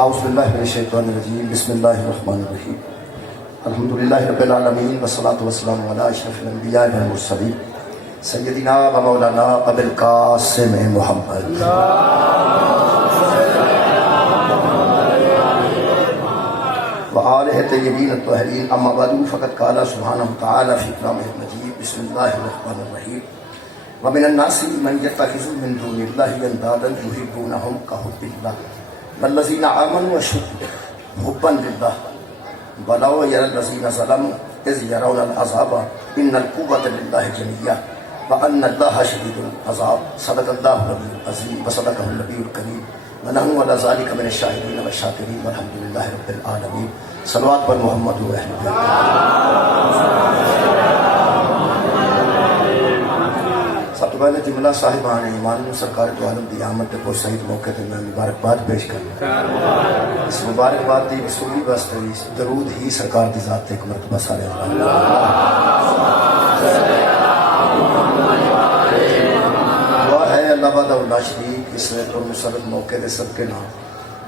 اعوذ باللہ من الشیطان الرجیم بسم اللہ الرحمن الرحیم الحمدللہ رب العالمین والصلاة والسلام علی اشرف الانبیاء والمرسلین سیدنا و مولانا ابو القاسم محمد وآلہ طیبین الطاہرین اما بعد فقد قال سبحانہ تعالی فی کلامہ المجید بسم اللہ الرحمن الرحیم ومن الناس من يتخذ من دون الله اندادا يحبونهم كحب الله والذين آمنوا أشد حبا لله ولو يرى الذين ظلموا إذ يرون العذاب إن القوة لله جميعا وأن الله شديد العذاب صدق الله العلي العظيم وصدقه النبي الكريم ونحن على ذلك من الشاهدين والشاكرين والحمد لله رب العالمين صلوات پر محمد و اہل بیت۔ سب تو پہلے جملہ صاحبان ایمان سرکار تو عالم دی آمد کو صحیح موقع تے میں مبارکباد پیش کرنا۔ اس مبارکباد دی وصولی واسطے درود ہی سرکار دی ذات تے ایک مرتبہ سارے دعا ہے اللہ وحدہ لا شریک اس پر مسرت موقع دے صدقے نال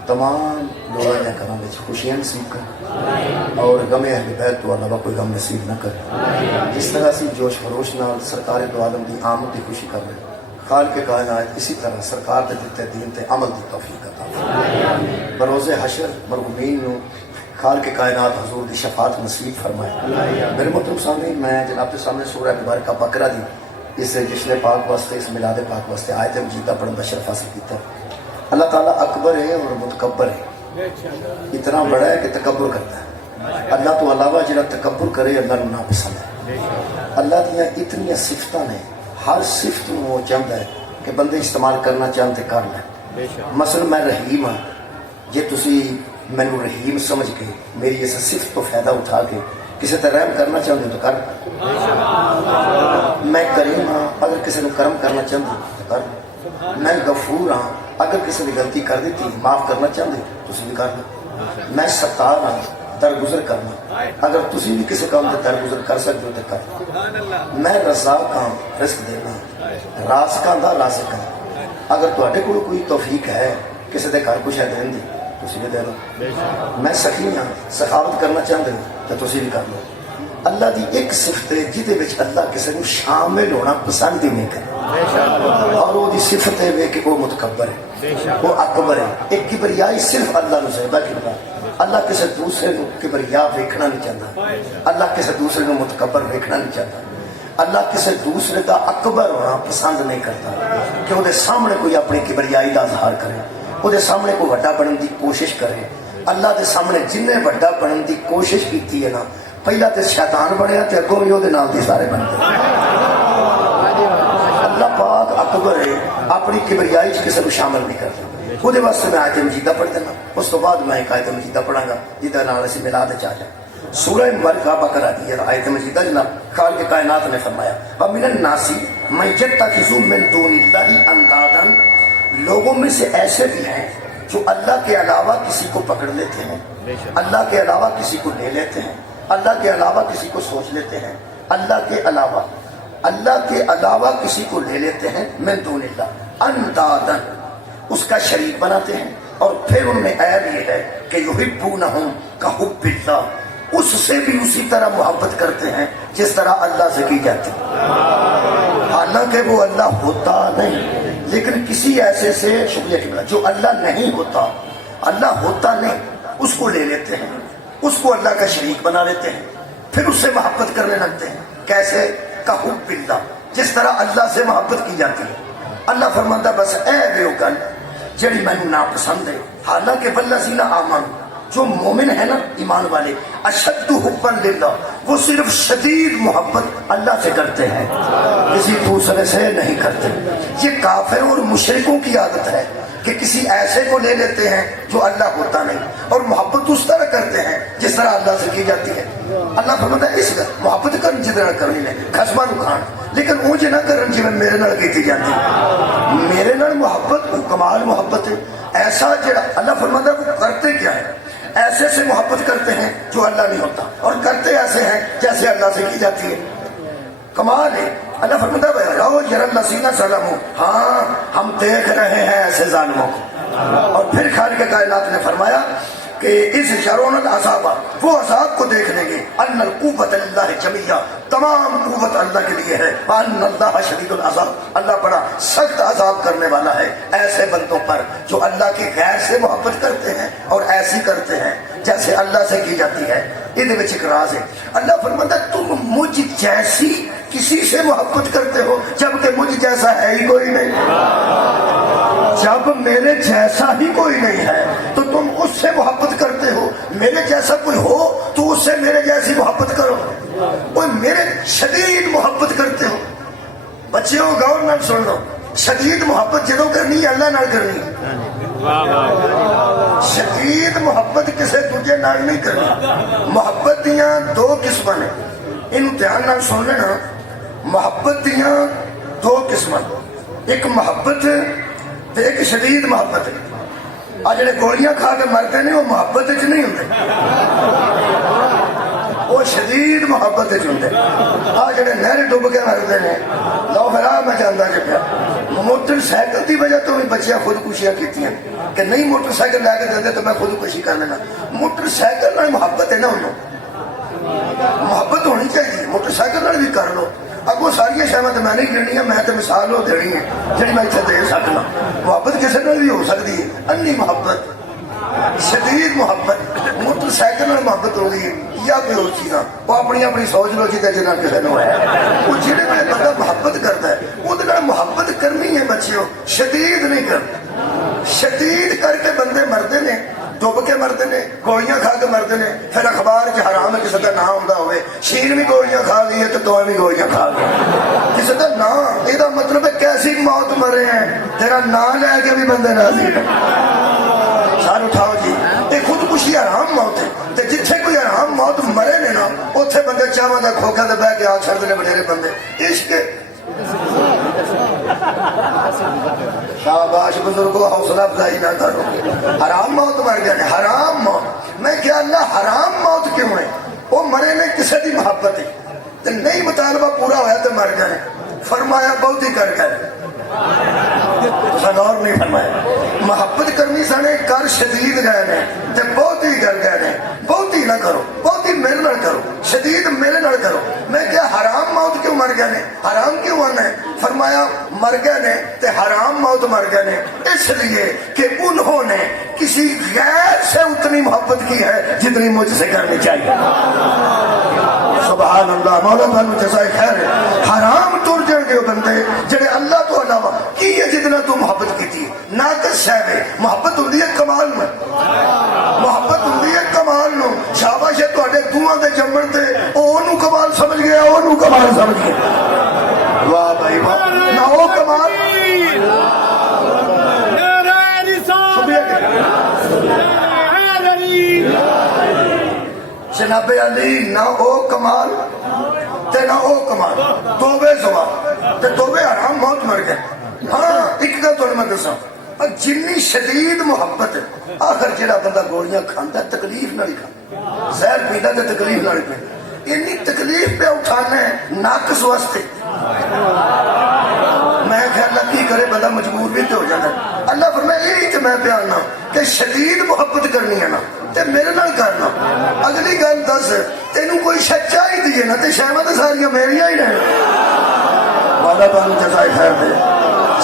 تمام دعائیں کرام وچ خوشیاں نصیب کر اور غم اہل بیت تو علاوہ کوئی غم نصیب نہ کر۔ جس طرح سے جوش خروش نال سرکار دو عالم دی آمد کی خوشی کر رہے خالق کائنات اسی طرح سرکار دے دیتے دین تے عمل دی توفیق عطا فرمائے۔ بروز حشر مرحومین نو خالق کائنات حضور دی شفاعت نصیب فرمائے۔ میرے محترم سامعین میں جناب کے سامنے سورہ مبارکہ بقرہ دی اس جشن پاک واسطے اس میلاد پاک واسطے آیت مجیدہ پڑھن کا شرف حاصل کیتا۔ اللہ تعالیٰ اکبر ہے اور متکبر ہے، اتنا بڑا ہے کہ تکبر کرتا ہے۔ اللہ تو علاوہ جڑا تکبر کرے اللہ نو ناپسند ہے۔ اللہ دیا اتنی صفتاں نے، ہر صفت نو وہ چاہتا ہے کہ بندے استعمال کرنا چاہتے کر لیں۔ مثلا میں رحیم ہاں، جے تسی مینو رحیم سمجھ کے میری اس صفت تو فائدہ اٹھا کے کسی تے رحم کرنا چاہتے ہو تو کر۔ میں کریم ہاں، اگر کسی نے کرم کرنا چاہتے تو کر۔ میں غفور ہاں، اگر کسی نے غلطی کر دیتی معاف کرنا چاہتے تو بھی کر لو۔ میں ستار ہاں، درگزر کرنا، اگر تسی بھی کسی کام سے درگزر کر سکتے ہو تو کر۔ میں رزاق ہاں، رزق دینا، رازقاں دا رازق ہاں، اگر تواڈے کول کوئی توفیق ہے کسی دے گھر کچھ ہے دین دی تسی بھی دے دو۔ میں سخی ہاں، سخاوت کرنا چاہتے ہو تو تسی بھی کر لو۔ اللہ دی ایک صفت ہے جہدے وچ اللہ کسی کو شامل ہونا پسند ہی نہیں کرتا، اور وہ دی صفت ہے کہ وہ متکبر ہے، وہ اکبر ہے۔ ایک کبریائی صرف اللہ نو زیادہ کرتا، اللہ کسی دوسرے کو کبریا ویکھنا نہیں چاہتا، اللہ کسی دوسرے کو متکبر ویکھنا نہیں چاہتا، اللہ کسی دوسرے کا اکبر ہونا پسند نہیں کرتا کہ وہ سامنے کوئی اپنی کبریائی کا اظہار کرے، وہ سامنے کوئی وڈا بننے کی کوشش کرے۔ اللہ کے سامنے جن نے وڈا بننے کی کوشش کی ہے نا، پہلا تو شیطان بنیا تے اگوں بھی وہ سارے بن گئے۔ اللہ پاک اکبر ہے، اپنی کبریائی کسی کو شامل نہیں کرتا۔ وہ واسطے میں آیت مجیدہ پڑھ دینا، اس تو بعد میں ایک آیت مجیدہ پڑھا گا جہاں نال اسی میلاد چ آ جائے۔ سورہ مبارکہ بقرہ دی آیت مجیدہ جناب خالق کائنات نے فرمایا وَمِنَ النَّاسِ مَن يَتَّخِذُ مِن دُونِ اللَّهِ أَندَادًا، لوگوں میں سے ایسے بھی ہیں جو اللہ کے علاوہ کسی کو پکڑ لیتے ہیں، اللہ کے علاوہ کسی کو لے لیتے ہیں، اللہ کے علاوہ کسی کو سوچ لیتے ہیں، اللہ کے علاوہ کسی کو لے لیتے ہیں، من دون اللہ اندادا، اس کا شریک بناتے ہیں، اور پھر ان میں عیب یہ ہے کہ یحبونہم کحب اللہ، اس سے بھی اسی طرح محبت کرتے ہیں جس طرح اللہ سے کی جاتی ہے، حالانکہ وہ اللہ ہوتا نہیں، لیکن کسی ایسے سے شکریہ کی بنا جو اللہ نہیں ہوتا، اللہ ہوتا نہیں، اس کو لے لیتے ہیں، اس کو اللہ کا شریک بنا لیتے ہیں، پھر اس سے محبت کرنے لگتے ہیں۔ کیسے؟ کحب اللہ، جس طرح اللہ سے محبت کی جاتی ہے۔ اللہ فرماتا بس اے بیو گل جڑی مینوں ناپسند ہے، حالانکہ والذین آمنوا، جو مومن ہے نا ایمان والے، اشد حبا للہ، وہ صرف شدید محبت اللہ سے کرتے ہیں، کسی دوسرے سے نہیں کرتے۔ یہ کافر اور مشرکوں کی عادت ہے کہ کسی ایسے کو لے لیتے ہیں جو اللہ ہوتا نہیں، اور محبت اس طرح کرتے ہیں جس طرح اللہ سے کی جاتی ہے۔ اللہ فرماتا ہے اس محبت کرن جتنا کرنی ہے خصماں نو کھان، لیکن وہ جنا کرن جی میرے نال کیتی جاتی ہے۔ میرے نال محبت کمال محبت ہے، ایسا جڑا اللہ فرماتا ہے وہ کرتے کیا ہے، ایسے سے محبت کرتے ہیں جو اللہ نہیں ہوتا، اور کرتے ایسے ہیں جیسے اللہ سے کی جاتی ہے۔ کمال ہے۔ اللہ فرماتا ہے رو یرا الذین ظلموا، ہاں ہم دیکھ رہے ہیں ایسے ظالموں کو، اور پھر خالق مالک کائنات نے فرمایا کہ اس شرون العذاب وہ عذاب کو دیکھ لیں گے ان القوت للہ جمیعا تمام قوت اللہ کے لیے ہے ان اللہ شدید العذاب اللہ بڑا سخت عذاب کرنے والا ہے ایسے بندوں پر جو اللہ کے غیر سے محبت کرتے ہیں اور ایسی کرتے ہیں جیسے اللہ سے کی جاتی ہے. یہ ایک راز ہے. اللہ فرماتا ہے تم مجھ جیسی کسی سے محبت کرتے ہو جبکہ مجھ جیسا ہے ہی کوئی نہیں. جب میرے جیسا ہی کوئی نہیں ہے تو تم اس سے محبت کرتے ہو. میرے جیسا کوئی ہو تو اس سے میرے جیسی محبت کرو. کوئی میرے شدید محبت کرتے ہو. بچیوں غور نال سن لو, شدید محبت جدوں کرنی اللہ نال کرنی. شدید محبت کسے دوجے نال نہیں کرنی. محبت دیاں دو قسم نے, ان دھیان نال سن لینا. محبت دیاں دو قسم, ایک محبت تے ایک شدید محبت ہے. آ جڑے گولیاں کھا کے مرتے نے وہ محبت وچ نہیں ہوندے, وہ شدید محبت وچ ہوندے. آ جڑے نہر ڈب کے مرتے نے لو خراب میں جاندا کہ پیا موٹر سائیکل کی وجہ تو بھی بچیاں خودکشیاں کیتیاں کہ نہیں موٹر سائیکل لے کے دے تو میں خودکشی کر لینا. موٹر سائیکل نال محبت ہے نا, انہوں محبت ہونی چاہیے. موٹر سائیکل نال بھی کر لو. اگو ساری شہمت میں نہیں گرنی ہے, میں تو مثال وہ دینی ہے جی میں اتنے دے سکنا. محبت کسی نے بھی ہو سکتی ہے, انی محبت, شدید محبت. موٹر سائیکل میں محبت ہو گئی یا کوئی اور چیزاں وہ اپنی اپنی سوچ لو جی جنہیں کسی نے ہے. وہ جہے میں بندہ محبت کرتا ہے وہ محبت کرنی ہے بچیوں, شدید نہیں کرنی. شدید کر کے بندے مرتے نے, ڈب کے مرتے نے, گولیاں کھا کے مرتے نے. پھر اخبار چ حرام ہے کسی کا نام آتا ہوئے شیر بھی گولیاں کھا لی ہے تو تو بھی گولیاں کھا لی کسی کا نام. یہ مطلب ہے کیسی موت مرے ہیں, تیرا نام لے کے بھی بندے راضی ہیں. سر اٹھاؤ جی, یہ خودکشی حرام موت ہے. جتھے کوئی حرام موت مرے نے نا اتنے بندے چاواں دا کھوکھا تے بہ کے آ چھڑتے نے بڑے بندے. عشق شاباش بزرگو, حوصلہ افزائی نہ کرو. حرام موت مر گیا نے, حرام موت. میں کیا اللہ حرام موت کیوں ہے؟ وہ مرے نے کسی کی محبت ہے نہیں مطالبہ پورا ہوا تو مر گئے. فرمایا بہت ہی کر گئے, غور نہیں فرمایا. محبت کرنی سنے کر شدید گئے نے تے بہت ہی کر گئے نے. بہت ہی نہ کرو, بہت ہی میرے نال کرو, شدید میرے نال کرو. میں کیا حرام موت کیوں مر گئے نے, حرام کیوں آنا ہے؟ فرمایا مر گئے نے تے حرام موت مر گئے نے اس لیے کہ انہوں نے کسی غیر سے اتنی محبت کی ہے جتنی مجھ سے کرنی چاہیے. سبحان اللہ. مولا تانوں جزائے خیر ہے. حرام تر جان گے بندے جڑے اللہ تو علاوہ کی ہے جتنا تو محبت کی تھی ناقص شاید ہے. محبت ہوندی ہے کمال میں, محبت ہوندی ہے کمال نو. شاباش ہے تواڈے دوہاں دے جمن تے اونوں کمال سمجھ گیا, اونوں کمال سمجھ گیا. واہ بھائی واہ, نہ او کمال جناب علی, نہ او کمال تے نہ او کمال. توبے سوال تے توبے حرام موت مر گئے. ہاں ایک گل تمہیں میں دساں, جنی شدید محبت ہے آخر جڑا بندہ گولیاں کھانا تکلیف نہ کھانا, زہر پیتا تو تکلیف نہ پیتا. انی تکلیف پہ اٹھانا ہے ناقص واسطے. میں خیال کی کرے بندہ مجبور بھی تو ہو جاتا ہے. اللہ فرمائے یہی تو میں پیانا کہ شدید محبت کرنی ہے نا تے میرے نال کرنا. اگلی گل دس, تینوں کوئی شے چاہیے نا تے شہمت ساریاں میریاں ہی رہن. والا تانوں جزائے خیر دے.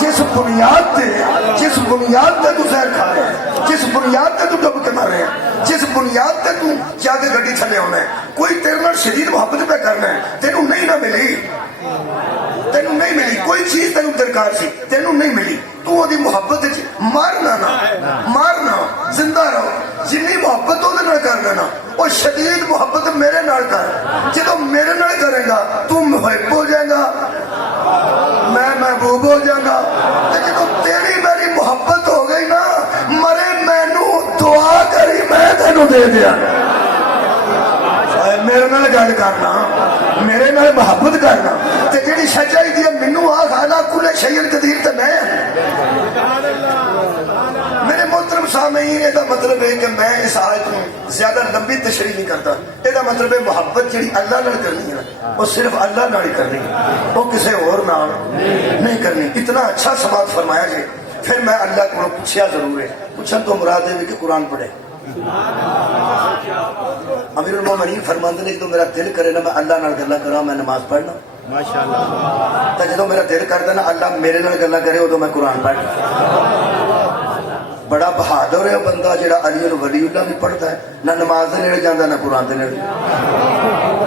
جس بنیاد تے تو زہر کھا رہے ہیں, جس بنیاد تے تو ڈب کے مر رہے ہیں, جس بنیاد تے تو جا کے گڈی تھلے ہونا ہے, کوئی تیرے نال شدید محبت پہ کرنا ہے, تینوں نہیں نہ ملی, تینوں نہیں ملی کوئی چیز تینوں درکار سی, تینوں نہیں ملی. تو وہ دی محبت مارنا نہ مارنا, زندہ رہو. جنی محبت وہ کرنا نا وہ شدید محبت میرے نال کر. جب میرے نال کرے گا تو محب ہو جائے گا, میں محبوب ہو جائے گا. جب تیری میری محبت ہو گئی نا, مرے مینو دعا کری میں تینوں دے دیا. میرے نال گل کرنا, میرے نال محبت کرنا تے جڑی سچائی دی مینوں آ کھانا کل شیء قدیر تے میں. میرے محترم سامعین, یہ مطلب ہے کہ میں اس آیت میں زیادہ لمبی تشریح نہیں کرتا. یہ مطلب ہے محبت جڑی اللہ نال کرنی ہے وہ صرف اللہ نال کرنی ہے, وہ کسی اور نال نہیں کرنی. اتنا اچھا سماعت فرمایا جائے. پھر میں اللہ کو پوچھا ضرور ہے، پوچھن تو مراد ہے کہ قرآن پڑھے۔ امیر المومنین فرماندے نے جدوں میرا دل کرے نا میں اللہ نال گلاں کراں میں نماز پڑھنا، ماشاءاللہ، تے جدوں میرا دل کردا نا اللہ میرے نال گلاں کرے ادوں میں قرآن پڑھنا۔ بڑا بہادر ہے وہ بندہ جڑا علی ولی اللہ بھی پڑھتا ہے، نہ نماز دے نیڑے جاندا نہ قرآن دے نیڑے۔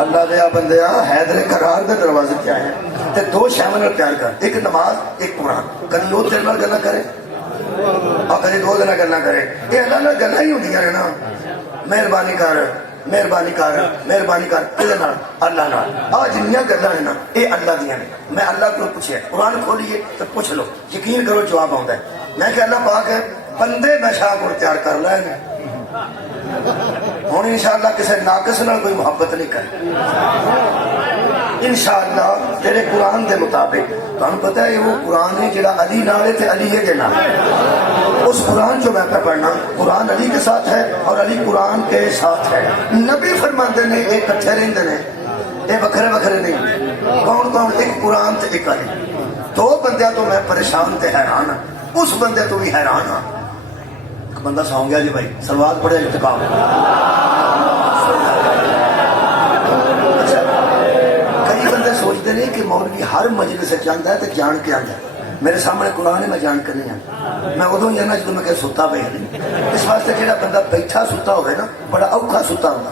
اللہ دیا بندیا حیدر کرار دے دروازے کیا ہے تے دو شامل نال پیار کر، ایک نماز ایک قرآن۔ کدی وہ تیرے نال گلاں کرے اور کدی دو دن گلاں کرے، یہ اللہ نال گلاں ہی ہوندیاں نے نا۔ مہربانی کر مہربانی کر مہربانی کر، کدے نال؟ اللہ نال۔ آ جنیاں گلاں ہیں نا یہ اللہ دیاں نے۔ میں اللہ کو پوچھیا قرآن کھولیے تو پوچھ لو، یقین کرو جواب آوندا ہے۔ میں کہ اللہ پاک ہے بندے نشا کو تیار کر لے ہوں انشاءاللہ کسی ناقص نال کوئی محبت نہیں کرے انشاءاللہ تیرے قرآن دے مطابق۔ تمہیں پتہ ہے وہ قرآن ہے جڑا علی نال ہے تے علی ہے نال۔ اس قرآن جو میں پہ پڑھنا قرآن علی کے ساتھ ہے اور علی قرآن کے ساتھ ہے۔ نبی فرماندے نے ایک کٹھے رہندے نے، یہ وکھرے وکھرے نہیں۔ کون کون؟ ایک قرآن تے ایک علی۔ دو بندیاں تو میں پریشان تے حیران ہاں، اس بندے تو بھی حیران ہاں۔ بندہ سو گیا جی بھائی سلوات پڑھے انتقام۔ اچھا کئی بندے سوچتے نہیں کہ مولوی ہر مجلس سے چاہتا ہے تو جان کے آتا ہے۔ میرے سامنے قرآن ہے میں جان کر نہیں آتا، میں ادو ہی آنا جدو میں کہ ستا پہ نہیں۔ اس واسطے جہاں بندہ بیٹھا ستا ہوئے نا بڑا اوکھا ستا ہوتا،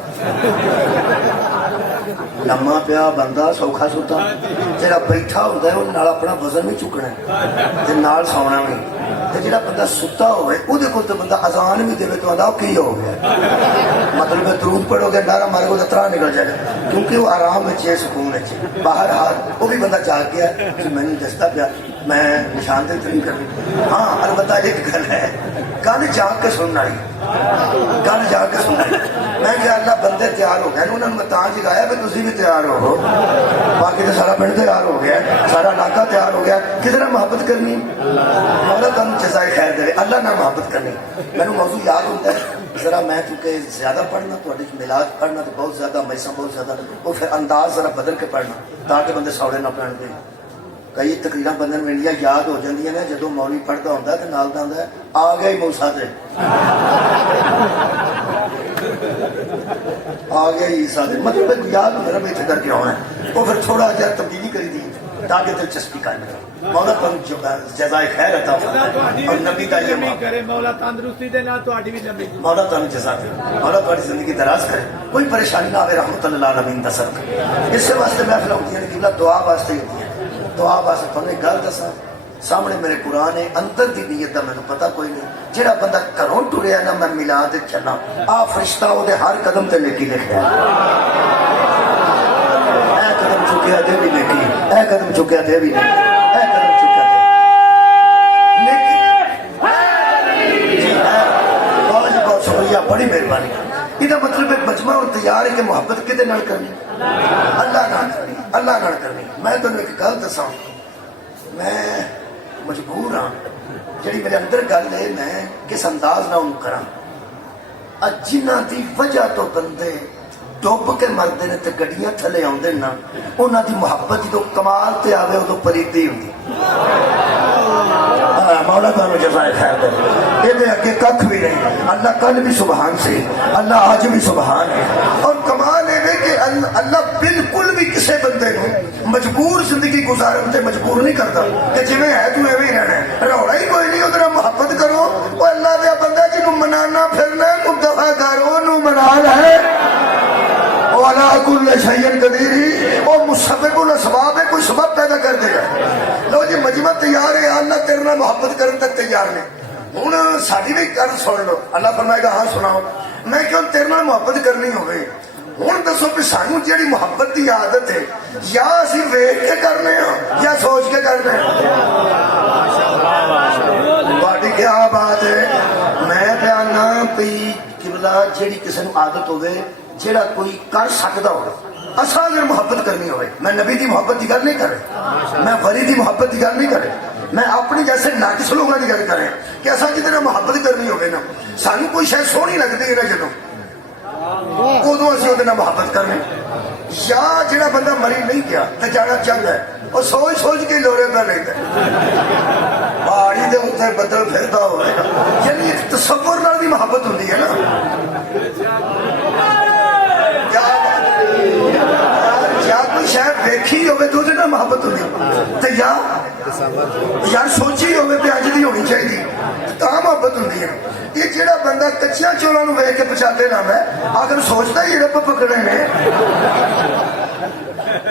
لما پیا بندہ سوکھا ستا، جہاں بیٹھا ہوتا ہے وہ اپنا وزن بھی چکنا ہے نال سونا بھی۔ جہاں بندہ ستا ہوئے وہ تو بندہ اذان بھی دے تو آدھا کی ہو گیا، مطلب درود پڑھو گے ڈارا مارے گا ترا نکل جائے گا، کیونکہ وہ آرام ہے سکون ہے۔ باہر ہاتھ وہ بھی بندہ جاگ گیا کہ میں نے دستا پیا میں نشان دے نہیں کرنی۔ ہاں البتہ ایک گل ہے گل جاگ کے سننا ہی، گل جاگ کے سننا ہی۔ میں کہ اللہ بندے تیار ہو گئے انہوں نے میں تاں جگایا بھی تسی بھی تیار ہو، باقی تو سارا پنڈ تیار ہو گیا، سارا علاقہ تیار ہو گیا۔ کس طرح محبت کرنی؟ مولا تم جزائے خیر دے، اللہ نہ محبت کرنی۔ میں موضوع یاد ہوتا ہے ذرا، میں چونکہ زیادہ پڑھنا تو میلاد پڑھنا تو بہت زیادہ میسا بہت زیادہ، وہ پھر انداز ذرا بدل کے پڑھنا تاکہ بندے سوڑے نہ پڑھن دے۔ کئی تقریریں بندے انڈیا یاد ہو جاندیاں نے جدو مولوی پڑھتا ہوتا ہے تو نال دا ہوندا ہے آ گیا موسیٰ دے آ گیا عیسیٰ دے، مطلب یاد ہوتا ہے اتنے کر کے آنا ہے، وہ پھر تھوڑا جہا تبدیلی کری دی تاکہ دلچسپی قائم رہے۔ مولا تم جزائے خیر عطا فرمائے اور نبی کا یہ مولا تندرستی دے نال تہاڈی وی لمبی مولا تم جزا دے، مولا تہاڈی زندگی دراز کرے، کوئی پریشانی نہ آئے، رحمت اللہ العالمین دا صدقہ۔ اس واسطے محفل ہوتی ہے کہ دعا واسطے ہوتی ہے، دعا واسطے تھوڑے گل دسا سامنے میرے قرآن ہے، اندر دی نیت دا مینوں پتہ کوئی نہیں۔ جہاں بندہ گھروں ٹریا نا میں میلاد چلنا، آ فرشتہ وہ ہر قدم تے نیکی لکھیا اے قدم چکیا دے بھی نیکی، اے قدم چکیا دے بھی نیکی، اے قدم چکیا دے نیکی۔ جی بہت بہت شکریہ، بڑی مہربانی۔ یہ مطلب ایک مجمع اور تیار ہے کہ محبت کدے نال کرنی؟ اللہ نال کرنی، اللہ نال کرنی۔ میں تمہیں ایک گل دساں، میں مجبور ہاں جڑی میرے اندر گل ہے میں کس انداز نہ انہوں کراں۔ جنہ دی وجہ تو بندے ڈب کے مردے نے تے گڈیاں تھلے آندے نا، انہاں دی محبت جدوں کمال تے آوے ادوں پلیتی ہوندی۔ مولا تمہیں جزائے خیر دے، یہ اگے کھ بھی نہیں۔ اللہ کل بھی سبحان سے، اللہ آج بھی سبحان ہے۔ اور کمال ہے کہ اللہ بالکل بھی کسی بندے کو مجبور زندگی گزارن تے مجبور نہیں کرتا کہ جی میں ہے تو ایویں ہی رہنا ہے، روڑا ہی کوئی نہیں، ادھر محبت کرو۔ وہ اللہ دیا بندہ جنہوں منانا پھرنا دفعہ کرو نو منا ہے، وہ علی کل شیء قدیر، وہ مسبب الاسباب ہے، کوئی سبب پیدا کر دے گا۔ لو جی مجمع تیار ہے، اللہ تیرے نال محبت کرنے تک تیار نے۔ ہوں ساری بھی گل سن لو، اللہ فرمائے گا ہاں سناؤ، میں کیوں تیرے نال محبت کرنی ہوگی؟ ہوں دسو کہ سانو جیڑی محبت کی عادت ہے یا اسی ویکھ کے کرنے ہاں یا سوچ کے کرنے باڈی کیا بات ہے۔ میں پیانا پی قبلہ جیڑی کسی نو عادت ہوگی جیڑا کوئی کر سکتا ہوگا، اصل اگر محبت کرنی ہوئے، میں نبی دی محبت کی گل نہیں کر رہے، میں ولی دی محبت کی گل نہیں کر رہے، میں اپنی جیسے ناقص لوگوں کی گل کر رہا کہ اصل جتنا محبت کرنی ہوگی نا سانو کوئی شاید سونی لگتی ہے نا جدوں ادو اسی وہ محبت کرنے۔ یا جڑا بندہ مری نہیں گیا تو جانا چاہتا ہے وہ سوچ سوچ کے لورے پہ لیتا ہے، پہاڑی دے اتنے بدل پھرتا ہوئے یعنی ایک تصور نال بھی محبت ہوتی ہے نا یا کوئی شاید دیکھی ہوئے تو نہ محبت ہوتی تو یار سوچی ہوئے پہ اج دی ہونی چاہیے تا محبت ہوتی ہے یہ جہاں بندہ کچیا چولہوں ویک کے پچھاتے نہ میں اگر سوچتا ہی رب پکڑے نے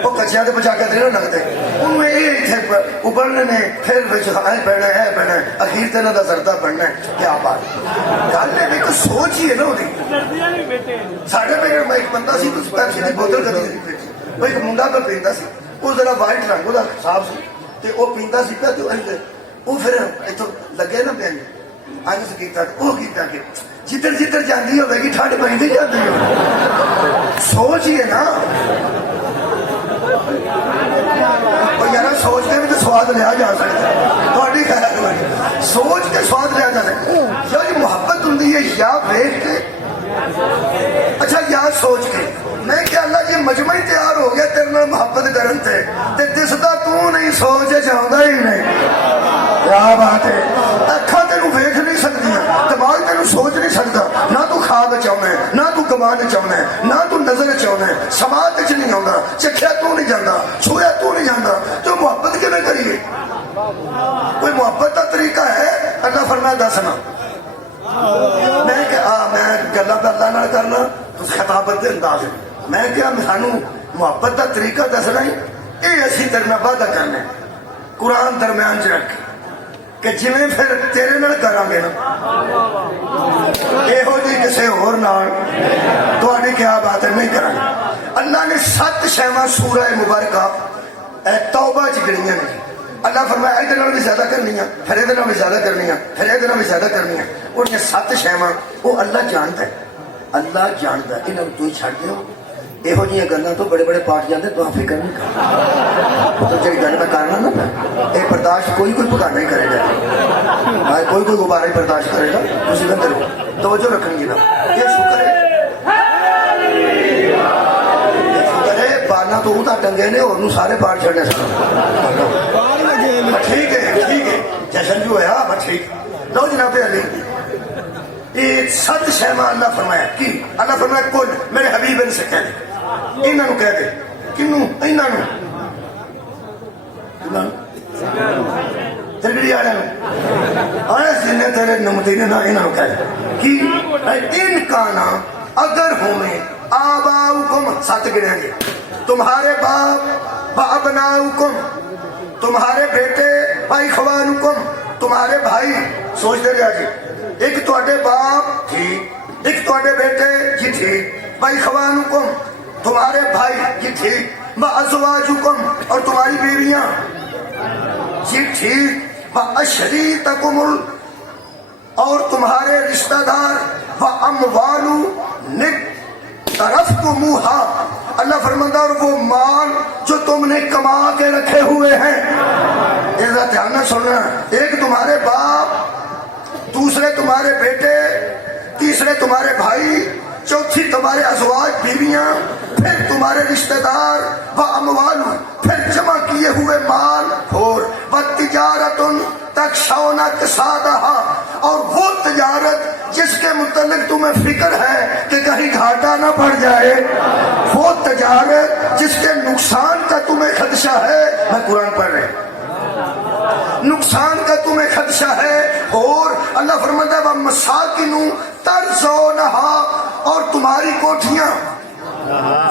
وہ کچیا کے بچا کے نہیں لگتے انہوں یہ ابلنے نے پھر پڑنا ہے پڑنا اخیر سے انہوں کا سردا پڑنا ہے کیا بات گل ہے ایک سوچ ہی ہے نا وہ ساڈے پہ میں ایک بندہ سی پیپسی کی بوتل کری وہ ایک منڈا پہ پیندا سی وہ ذرا وائٹ رنگ وہ صاف سی تے وہ پیندا سی پہ وہ پھر اتوں لگے نا پہ انج کیتا وہ کیتا کہ جدھر جدھر جاندی ہوے گی ٹھنڈ پیندی جاندی ہو سوچ ہی ہے نا یار سوچ کے بھی تو سواد لیا جا سکتا تھوڑی خیر سوچ کے سواد لیا جا سکتا یا محبت ہوں یا دیکھ کے اچھا یا سوچ کے میں کہ اللہ جی مجمع تیار ہو گیا تیرے نال محبت کرن تے دسدا تو نہیں سوچ چاہتا ہی نہیں کیا بات ہے اکھاں تینوں ویکھ نہیں سکدیاں دماغ تینوں سوچ نہیں سکتا نہ تو خواب چاہنا ہے نہ تو گمان چاہنا ہے نہ تو نظر چاہنا ہے سماعت چ نہیں آਉਂدا چکھیا تو نہیں جاندا چھویا تو نہیں جاندا تو محبت کیویں کریے کوئی محبت کا طریقہ ہے اللہ فرمایا دسنا میں کہ میں گلا اللہ نال کرنا تو خطابت دے انداز میں کیا سانو محبت کا طریقہ دسنا ہی یہ اسی تیرے نال وعدہ کرنا ہے قرآن درمیان چ رکھ کہ جویں پھر تیرے نال کراں گے نا یہو جی کسی ہور نال تہاڈی کیا بات ہے نہیں کراں گے اللہ نے 7 شیواں سورہ مبارکہ توبہ چ گنیاں نے اللہ فرمایا یہ بھی زیادہ کرنی پھر یہ بھی زیادہ کرنی پھر یہ بھی زیادہ کرنی اور یہ 7 شیواں وہ اللہ جانتا ہے اللہ جانتا ہے انہوں تو ہی چھڑ دیو یہو جی گلوں تو بڑے بڑے پاٹ جاتے تو فکر نہیں کرنا تو جی گل میں کرنا نا یہ برداشت کوئی پکانا ہی کرے گا کوئی غبارہ ہی برداشت کرے گا تھی اندر توجہ رکھیں گے نا یہ شکر ہے بانا تو ٹنگے نے اور سارے پاٹ چڑھنے ٹھیک ہے جشن جو ہے ٹھیک لو جناب علی یہ 7 شیواں اللہ فرمایا کی اللہ فرمایا کل میرے حبیب ان سے کہہ دے انہوں کہہ دے کنوں ترگڑی والے جنہیں تیرے نمتی نے نہ انہوں کہہ دے کہ ان کا نام اگر ہوئے آباؤکم 7 گنے گے تمہارے باپ وابناؤکم تمہارے بیٹے واخوانکم تمہارے بھائی سوچتے رہا جی ایک تواڈے باپ ٹھیک ایک تواڈے بیٹے جی ٹھیک واخوانکم تمہارے بھائی جی ٹھیک وازواجکم اور تمہاری بیویاں جی ٹھیک واشریتکم اور تمہارے رشتہ دار واموال طرفتموہا اللہ فرماتا اور وہ مال جو تم نے کما کے رکھے ہوئے ہیں ذرا دھیان نہ سننا ایک تمہارے باپ دوسرے تمہارے بیٹے تیسرے تمہارے بھائی چوتھی تمہارے ازواج بیویاں پھر تمہارے رشتہ دار واموال پھر جمع کیے ہوئے مال اور وتجارت تخشون کسادہا اور وہ تجارت جس کے متعلق تمہیں فکر ہے کہ کہیں گھاٹا نہ پڑ جائے وہ تجارت جس کے نقصان کا تمہیں خدشہ ہے میں قرآن پڑھ رہے نقصان کا تمہیں خدشہ ہے اور اللہ فرماتا ہے وَمَسَاكِنُ تَرْضَوْنَهَا اور تمہاری کوٹھیاں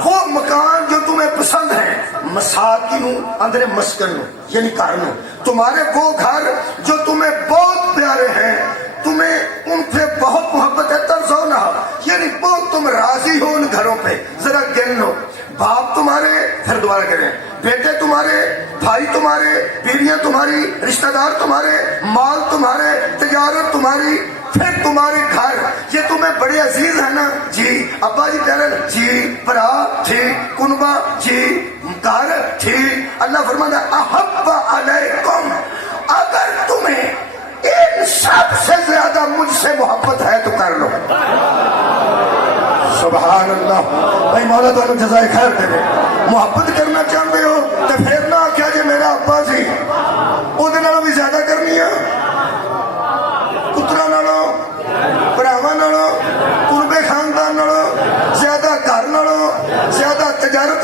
وہ مکان جو تمہیں پسند ہیں مساکن اندر مسکن یعنی کارن تمہارے وہ گھر جو تمہیں بہت پیارے ہیں تمہیں ان پہ بہت محبت ہے ترضونہا یعنی بہت تم راضی ہو ان گھروں پہ ذرا گن لو باپ تمہارے پھر دوبارہ کریں بیٹے تمہارے بھائی تمہارے بیویاں تمہاری رشتہ دار تمہارے مال تمہارے تجارت تمہاری پھر تمہارے گھر یہ تمہیں بڑے عزیز ہے نا جی ابا جی کہہ رہے جی برا ٹھیک کنبا جی گھر ٹھیک اللہ فرماتا ہے احب علیکم اگر تمہیں ان سب سے زیادہ مجھ سے محبت ہے تو کر لو سبحان اللہ بھائی مولا تعالیٰ جزائے خیر دے محبت کرنا چاہتے ہو تو پھر نہ کیا جی میرا ابا سی وہ بھی زیادہ کرنی ہے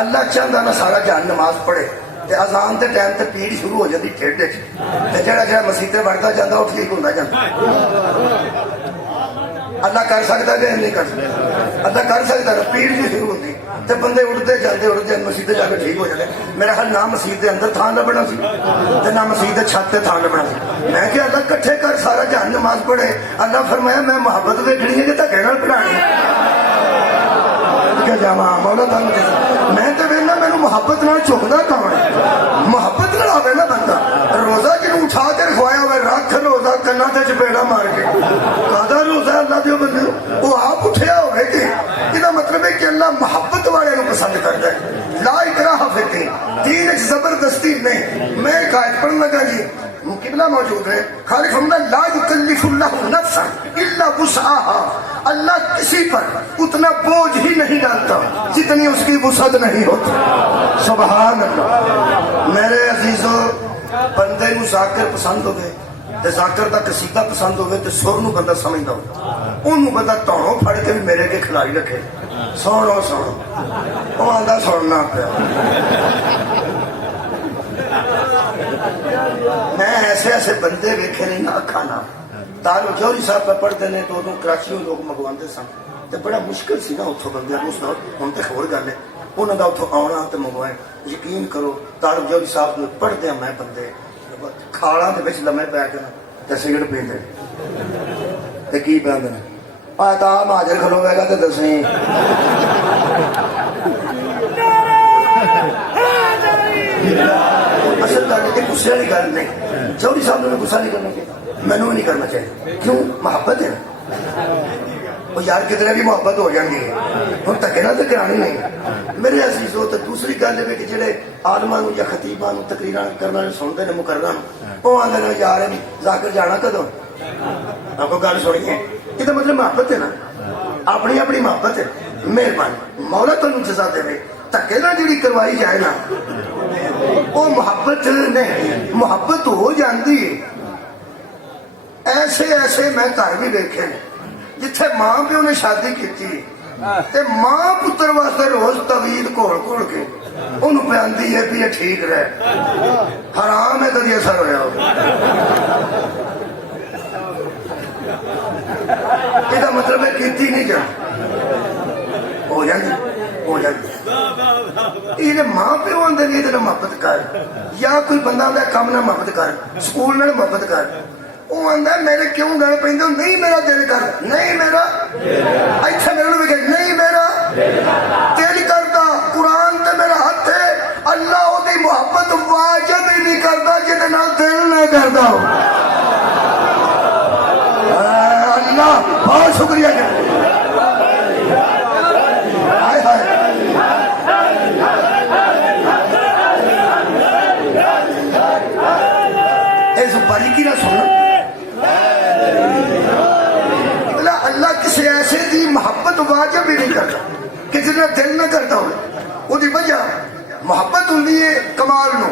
ਅੱਲਾ ਚਾਹੁੰਦਾ ਨਾ ਸਾਰਾ ਜਹਾਨ ਨਮਾਜ਼ ਪੜ੍ਹੇ ਤੇ ਅਜ਼ਾਨ ਦੇ ਟਾਈਮ ਤੇ ਪੀੜ ਸ਼ੁਰੂ ਹੋ ਜਾਂਦੀ ਢਿੱਡ 'ਚ, ਤੇ ਜਿਹੜਾ ਮਸੀਤੇ ਵੜਦਾ ਜਾਂਦਾ ਉਹ ਠੀਕ ਹੁੰਦਾ ਜਾਂਦਾ। ਅੱਲਾ ਕਰ ਸਕਦਾ ਕਿ ਨਹੀਂ ਕਰ ਸਕਦਾ? ਅੱਲਾ ਕਰ ਸਕਦਾ ਨਾ, ਪੀੜ ਜੀ ਸ਼ੁਰੂ ਹੁੰਦੀ ਤੇ ਬੰਦੇ ਉੱਠਦੇ ਜਾਂਦੇ ਮਸੀਤੇ ਜਾ ਕੇ ਠੀਕ ਹੋ ਜਾਂਦੇ। ਮੇਰਾ ਹਾਲ ਨਾ ਮਸੀਤ ਦੇ ਅੰਦਰ ਥਾਂ ਲੱਭਣਾ ਸੀ ਤੇ ਨਾ ਮਸੀਤ ਦੇ ਛੱਤ ਤੇ ਥਾਂ ਲੱਭਣਾ ਸੀ। ਮੈਂ ਕਿਹਾ ਅੱਲਾ ਇਕੱਠੇ ਕਰ ਸਾਰਾ ਜਹਾਨ ਨਮਾਜ਼ ਪੜ੍ਹੇ। ਅੱਲਾ ਫਰਮਾਇਆ ਮੈਂ ਮੁਹੱਬਤ ਵੇਖਣੀ ਹੈ ਕਿ ਧੱਕੇ ਨਾਲ ਪੜਾਣੀ ਕਿ ਜਾਵਾਂ ਮੌਲਾ ਤੁਹਾਨੂੰ ਮੈਂ ਤੇ ਵੇਖਣਾ ਮੈਨੂੰ ਮੁਹੱਬਤ ਨਾਲ ਝੁਕਦਾ ਕੌਣ ਹੈ? ਮੁਹੱਬਤ ਨਾਲ ਆਵੇ ਨਾ ਬੰਦਾ। ਰੋਜ਼ਾ ਜਿਹਨੂੰ ਉਠਾ ਕੇ ਰਖਵਾਇਆ ਹੋਵੇ, ਰੱਖ ਰੋਜ਼ਾ ਕੰਨਾਂ ਤੇ ਚਪੇੜਾ ਮਾਰ ਕੇ, ਕਾਹਦਾ ਰੋਜ਼ਾ ਅੱਲਾ ਦੇ ਬੰਦੇ ਨੂੰ? ਉਹ ਆਪ ਉੱਠਿਆ ਹੋਵੇ ਕਿ ਇਹਦਾ ਮਤਲਬ ਹੈ ਕਿ ਅੱਲਾ ਮੁਹੱਬਤ ਵਾਲੇ ਨੂੰ ਪਸੰਦ ਕਰਦਾ ਹੈ। ਲਾ ਇਕਰਾਹ ਫਿ ਦੀਨ, دین ਵਿੱਚ ਜ਼ਬਰਦਸਤੀ ਨਹੀਂ। میں ایک آیت پڑھنے لگا جی، قبلہ موجود ہے، خالق فرماتا لا یکلف اللہ نفسا الا وسعها، اللہ کسی پر اتنا بوجھ ہی نہیں ڈالتا جتنی اس کی وسعت نہیں ہوتی۔ سبحان اللہ۔ میرے عزیزو، بندے نو ذاکر پسند ہوگے تے ذاکر دا قصیدہ پسند ہوگے تے سر نو بندہ سمجھدا ہوگا، اونوں بندہ تھوڑوں پھڑ کے بھی میرے کے کھلاڑی رکھے سونو سونو، وہ آندا سننا پیا۔ میں ایسے ایسے بندے ویکھے نہیں نہ اکھاں نہ۔ دارو جوہری صاحب پہ پڑھتے ہیں تو کراچیوں لوگ منگواندے سن تے بڑا مشکل سی نا اتھوں بندے اس دور، ہن تے خبر گل ہے انہاں دا اتھوں آنا تے منگوائے۔ یقین کرو دارو جوہری صاحب نے پڑھدے میں بندے کھاڑاں دے وچ لمے پے کے تے سگرٹ پیندے تے کی پیندے نے آ تا مہاجر کھلوے گا تے دسیں اصل گل یہ غصے والی گل نہیں۔ چودھری صاحب نے غصہ نہیں کرنا چاہیے، مینوں بھی نہیں کرنا چاہیے۔ کیوں؟ محبت ہے وہ یار، کتنے بھی محبت ہو جاتی ہے، ہوں دھکے نال تے کرانی نہیں۔ میرے عزیزو، تو دوسری گل ہے کہ جہے آلما یا خطیباں تقریراں کرنا سنتے ہیں مقرراں، وہ آدھے نے یار ذاکر جانا کدوں؟ آپ کو گل سنیے، یہ مطلب محبت ہے نا، اپنی اپنی محبت ہے۔ مہربانی مولا تمہیں جزا دے، دھکے نال جڑی کروائی جائے نا وہ محبت نہیں، محبت ہو جاندی ہے۔ ایسے ایسے میں گھر بھی دیکھے جتھے ماں پیو نے شادی کی تے ماں پتر واسطے روز توید گھول گھول کے انہوں پہ آندی ہے بھی یہ ٹھیک رہے، حرام ہے کدی اثر ہویا ہو۔ یہ مطلب ہے کیتی نہیں جان ہو جاندی ہو جاندی۔ یہ ماں پیو آدھے نہیں یہ محبت کر، یا کوئی بندہ آدھا کام نہ محبت کر، سکول نہ محبت کر، وہ آدھا میرے کیوں گل پہ نہیں میرا دل کر، نہیں میرا اچھا میرے بھی کہ نہیں میرا دل کرتا، قرآن تے میرا ہاتھ ہے، اللہ وہ محبت واجب ہی نہیں کرتا جہاں نال دل نہ کرتا ہو۔ اللہ بہت شکریہ جی۔ باریکی نہ سنو، اللہ کسی ایسے دی محبت واجب ہی نہیں کرتا کہ جنہیں دل نہ کرتا ہو۔ وہ دی وجہ محبت ہوندی ہے کمال نو،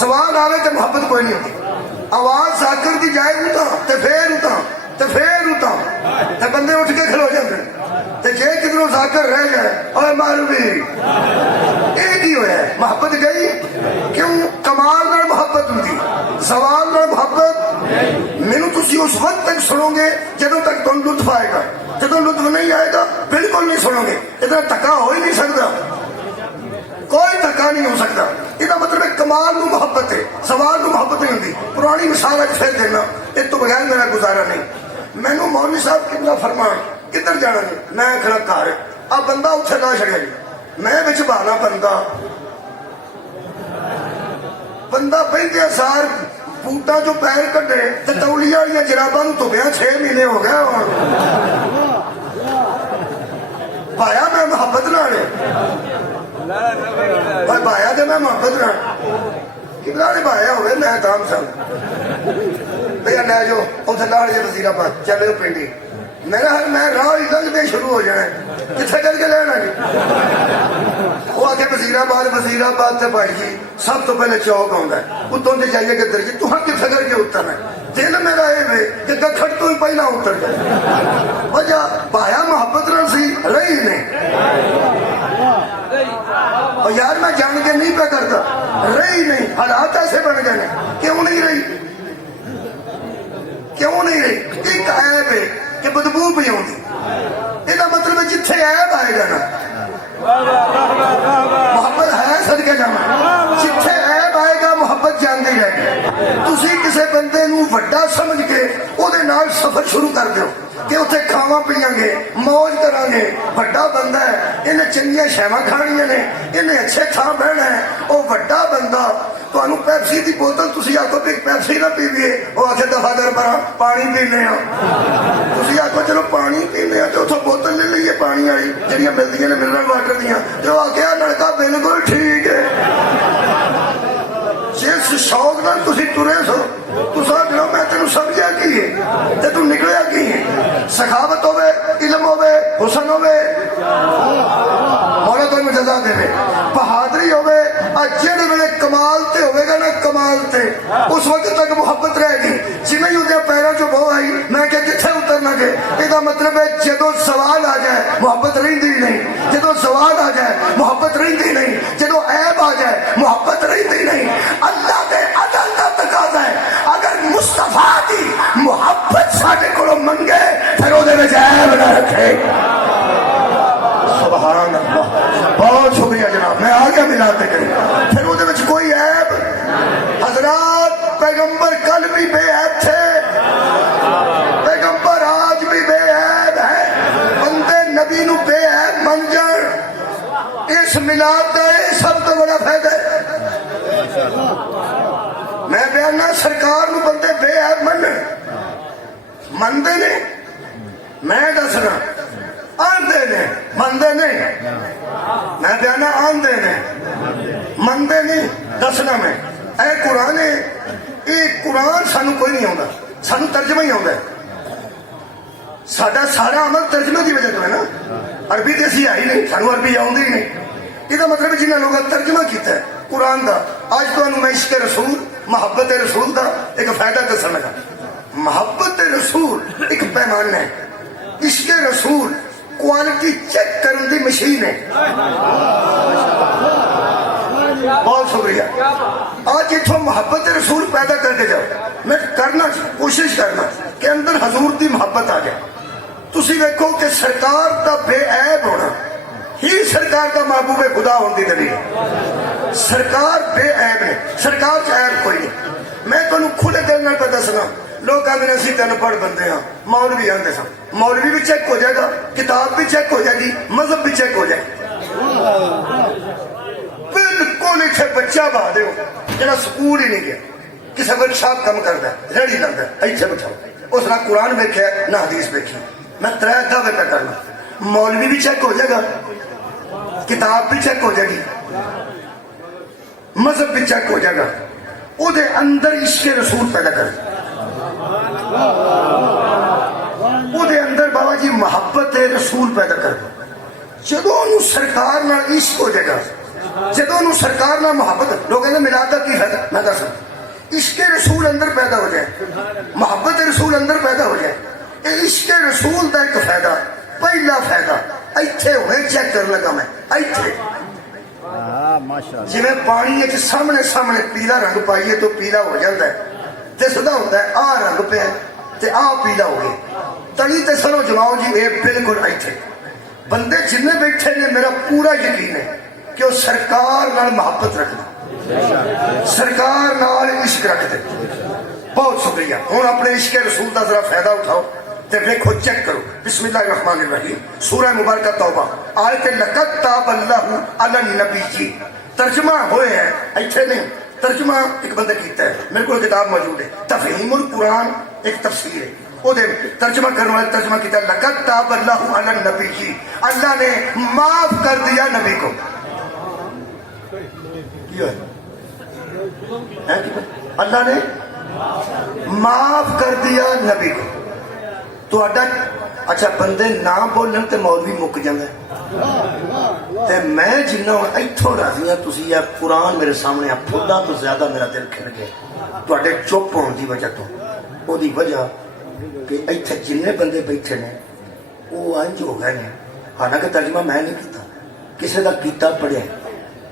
سوال آوے تے محبت کوئی نہیں ہوتی۔ آواز ذاکر دی جائے اتا تے پھر اتا تے پھر اتا تے بندے اٹھ کے کھلو جاندے تے جے کدھروں ذاکر رہ جائے اوے مارو بھی یہ کی ہویا ہے؟ محبت گئی کیوں؟ کمال نال محبت ہوندی، سوال نال محبت مینوں تسی اس وقت تک سنو گے جدوں تک تم لطف آئے گا، جدوں لطف نہیں آئے گا بالکل نہیں سنو گے۔ اتنا دھکا ہو ہی نہیں سکتا، کوئی دھکا نہیں ہو سکتا۔ یہ مطلب ہے کمال نو محبت ہے، سوال نو محبت نہیں ہوتی۔ پرانی مثال پھر دینا، اس تو بغیر میرا گزارا نہیں۔ مینوں مولوی صاحب کتنا فرمان کدھر جانا جی، میں کھڑا گھر آ بندہ اتنے لا چڑیا جی، میں بچ بہانا بندہ پہنتے سار بوٹا جو پیر کٹے تو تولی والی جراباں دھویا 6 مہینے ہو گئے پایا میں محبت نال پایا تو میں محبت نال کتنا نے پایا ہوئے میں کام سن بھیا لے جاؤ اتنے لاڑ جی وزیر آباد چلے پنڈی میرا حال میں راہ ہی لنگ دے شروع ہو جانا کتنے کر کے لینا جی وہ آگے وزیر آباد سے بھائی جی سب تو پہلے چوک آتا ہے اتوں سے جائیے کدھر جی تمہیں کتنے کر کے اترنا ہے دل میرا یہ کہ کھڑ تو ہی پہلا اتر جائے وجہ پایا محبت ਸਕਦਾ? ਰਹੀ ਨਹੀਂ, ਹਾਲਾਤ ਐਸੇ ਬਣ ਗਏ ਨੇ। ਕਿਉਂ ਨਹੀਂ ਰਹੀ? ਕਿਉਂ ਨਹੀਂ ਰਹੀ? ਇੱਕ ਐਬ ਹੈ ਕਿ ਬਦਬੂ ਪਈ ਆਉਂਦੀ। ਇਹਦਾ ਮਤਲਬ ਜਿੱਥੇ ਐਬ ਆਏਗਾ ਨਾ, ਮੁਹੱਬਤ ਹੈ ਸਦਕੇ ਜਾਵਾਂ, ਜਿੱਥੇ ਐਬ ਆਏਗਾ ਮੁਹੱਬਤ ਜਾਂਦੀ ਰਹੇਗੀ। ਤੁਸੀਂ ਕਿਸੇ ਬੰਦੇ ਨੂੰ ਵੱਡਾ ਸਮਝ ਕੇ ਉਹਦੇ ਨਾਲ ਸਫ਼ਰ ਸ਼ੁਰੂ ਕਰ ਦਿਓ ਕਿ ਉੱਥੇ ਖਾਵਾਂ ਪੀਵਾਂਗੇ, ਮੌਜ ਕਰਾਂਗੇ, ਵੱਡਾ ਬੰਦਾ ਹੈ, ਇਹਨੇ ਚੰਗੀਆਂ ਸ਼ੈਵਾਂ ਖਾਣੀਆਂ ਨੇ, ਇਹਨੇ ਅੱਛੇ ਥਾਂ ਬਹਿਣਾ ਹੈ, ਉਹ ਵੱਡਾ ਬੰਦਾ। ਤੁਹਾਨੂੰ ਪੈਪਸੀ ਦੀ ਬੋਤਲ ਤੁਸੀਂ ਆਖੋ ਵੀ ਪੈਪਸੀ ਨਾ ਪੀਵੀਏ, ਉਹ ਆਖੇ ਦਫਾ ਕਰ ਪਰਾਂ, ਪਾਣੀ ਪੀਂਦੇ ਆ। ਤੁਸੀਂ ਆਖੋ ਚਲੋ ਪਾਣੀ ਪੀਂਦੇ ਆ ਤੇ ਉੱਥੋਂ ਬੋਤਲ ਲੈ ਲਈਏ ਪਾਣੀ ਵਾਲੀ ਜਿਹੜੀਆਂ ਮਿਲਦੀਆਂ ਨੇ ਮਿਨਰਲ ਵਾਟਰ ਦੀਆਂ, ਤੇ ਉਹ ਆਖਿਆ ਨਲਕਾ ਬਿਲਕੁਲ ਠੀਕ ਹੈ। ਜਿਸ ਸ਼ੌਕ ਨਾਲ ਤੁਸੀਂ ਤੁਰੇ ਸੋ, ਤੁਸਾਂ ਦਿਨੋਂ ਮੈਂ ਤੈਨੂੰ ਸਮਝਿਆ ਕੀ ਹੈ ਤੇ ਤੂੰ ਨਿਕਲਿਆ ਕੀ ਹੈ। ਸਖਾਵਤ ਹੋਵੇ, ਇਲਮ ਹੋਵੇ, ਹੁਸਨ ਹੋਵੇ, ਮੌਲਾ ਤੁਹਾਨੂੰ ਜਜ਼ਾ ਦੇਵੇ। ਬਹਾਦਰੀ ਹੋਵੇ, ਜਿਹੜੇ ਵੇਲੇ ਕਮਾਲ ਤੇ ਹੋਵੇਗਾ ਨਾ, ਕਮਾਲ ਤੇ ਉਸ ਵਕਤ ਤੱਕ ਮੁਹੱਬਤ ਰਹੇਗੀ। ਜਿਵੇਂ ਹੀ ਉਹਦੇ ਪੈਰਾਂ 'ਚੋਂ ਬੋ ਆਈ, ਮੈਂ ਕਿਹਾ ਕਿੱਥੇ ਉਤਰਨਾ ਜੇ? ਇਹਦਾ ਮਤਲਬ ਹੈ ਜਦੋਂ ਸਵਾਲ ਆ ਜਾਏ ਮੁਹੱਬਤ ਰਹਿੰਦੀ ਨਹੀਂ, ਜਦੋਂ ਸਵਾਲ ਆ ਜਾਏ ਮੁਹੱਬਤ ਰਹਿੰਦੀ ਨਹੀਂ, ਜਦੋਂ ਐਬ ਆ ਜਾਏ ਮੁਹੱਬਤ ਰਹਿੰਦੀ ਨਹੀਂ। اللہ دے عدل کا تقاضا ہے، اگر مصطفیٰ دی محبت ساڈے کولوں منگے پھر وہ عیب نہ رکھے۔ سبحان اللہ، بہت شکریہ جناب، میں آ گیا میلاد کریم۔ پھر وہ کوئی عیب؟ حضرات پیغمبر کل بھی بے عیب تھے، پیغمبر آج بھی بے عیب ہے۔ بندے نبی نو بے عیب من جان، اس میلاد کا یہ سب تو بڑا فائدہ ہے۔ میں بیانا سرکار نو بندے بے عیب منتے نے، میں دسنا آندے نے، منتے نہیں۔ میں بیانا آندے نے، منتے نہیں، دسنا میں اے قرآن ہے، یہ قرآن سانو کوئی نہیں آتا، سانو ترجمہ ہی آتا ہے۔ ساڈا سارا عمل ترجمے کی وجہ تو ہے نا، عربی تو اسی آئی نہیں، سانو عربی آتی ہی نہیں۔ یہ مطلب جنہیں لوگوں نے ترجمہ کیتا ہے قرآن دا۔ آج تو میں عشق رسول، محبت رسول دا ایک فائدہ دسن لگا۔ محبت رسول ایک پیمانہ ہے، عشق رسول کوالٹی چیک کرنے دی مشین ہے۔ بہت شکریہ۔ آج اتوں محبت رسول پیدا کر کے جاؤ، میں کرنا کوشش کرنا کہ اندر حضور دی محبت آ جائے۔ تسی دیکھو کہ سرکار دا بے عیب ہونا ہی سرکار کا محبوب خدا ہونے کی دلیل۔ سرکار بے عیب ہے، سرکار چ عیب کوئی نہیں۔ میں تمہیں کھلے دل نال پہ دسنا، لوگ آدھے اسی تین پڑھ بندے ہاں، مولوی آدھے سن، مولوی بھی چیک ہو جائے گا، کتاب بھی چیک ہو جائے گی، مذہب بھی چیک ہو جائے گا۔ بالکل اتنے بچہ بہا دو جہاں سکول ہی نہیں گیا، کسی ورک شاپ کام کرتا ہے، ریڑی لگتا ہے، اتنے بٹھاؤ، اس نے قرآن ویکھیا نہ حدیث ویکھی۔ میں ترے دعوے پہ کرنا، مولوی بھی چیک ہو جائے گا، کتاب بھی چیک ہو جائے گی، مذہب بھی چیک ہو جائے گا، وہ دے اندر عشق رسول پیدا کر، وہ دے اندر بابا جی محبت رسول پیدا کر۔ جدوں انہوں سرکار نال عشق ہو جائے گا، جدوں انہوں سرکار نال محبت، لوگ کہتے میلاد دا کی فائدہ؟ میں دس عشق رسول اندر پیدا ہو جائے، محبت رسول اندر پیدا ہو جائے، یہ عشق رسول دا ایک فائدہ، پہلا فائدہ ایتھے ہوئے چیک کر لگا میں ایتھے۔ جی میں پانی ایک سامنے سامنے پیلا رنگ پائیے تو پیلا ہو جاتا ہے، تے سدا ہوتا ہے آ رنگ پہ تے آ پیلا ہو گیا، تلی تے سنو جماؤ جی اے بالکل ایتھے۔ بندے جننے بیٹھے نے میرا پورا یقین ہے کہ وہ سرکار نال محبت رکھتے، سرکار نال عشق رکھتے۔ بہت شکریہ۔ ہوں اپنے عشق رسول کا ذرا فائدہ اٹھاؤ تے دیکھو، چیک کرو۔ بسم اللہ الرحمن الرحیم، سورہ مبارکہ توبہ، آیت لقد تاب اللہ علی النبی جی۔ ترجمہ ہوئے ہیں ایتھے نہیں، ترجمہ ایک بندہ کیتا ہے، میرے کو کتاب موجود ہے، تفہیم القرآن ایک تفسیر ہے، وہ دے ترجمہ کرنے والے ترجمہ کیتا ہے لقد تاب اللہ علی النبی جی، اللہ نے معاف کر دیا نبی کو۔ اللہ نے معاف کر دیا نبی کو۔ تو اچھا بندے نہ بولن تے مولوی مک جاندے تے میں جنہ ایتھوں راضی ہاں، تسی یا قرآن میرے سامنے پھلا تو زیادہ میرا دل کھل گیا تواڈے چپ ہون دی وجہ تو۔ او دی وجہ کہ ایتھے جننے بندے بیٹھے نے وہ انج ہو گئے نے، حالانکہ ترجمہ میں نہیں کیتا، کسی دا کیتا پڑھیا،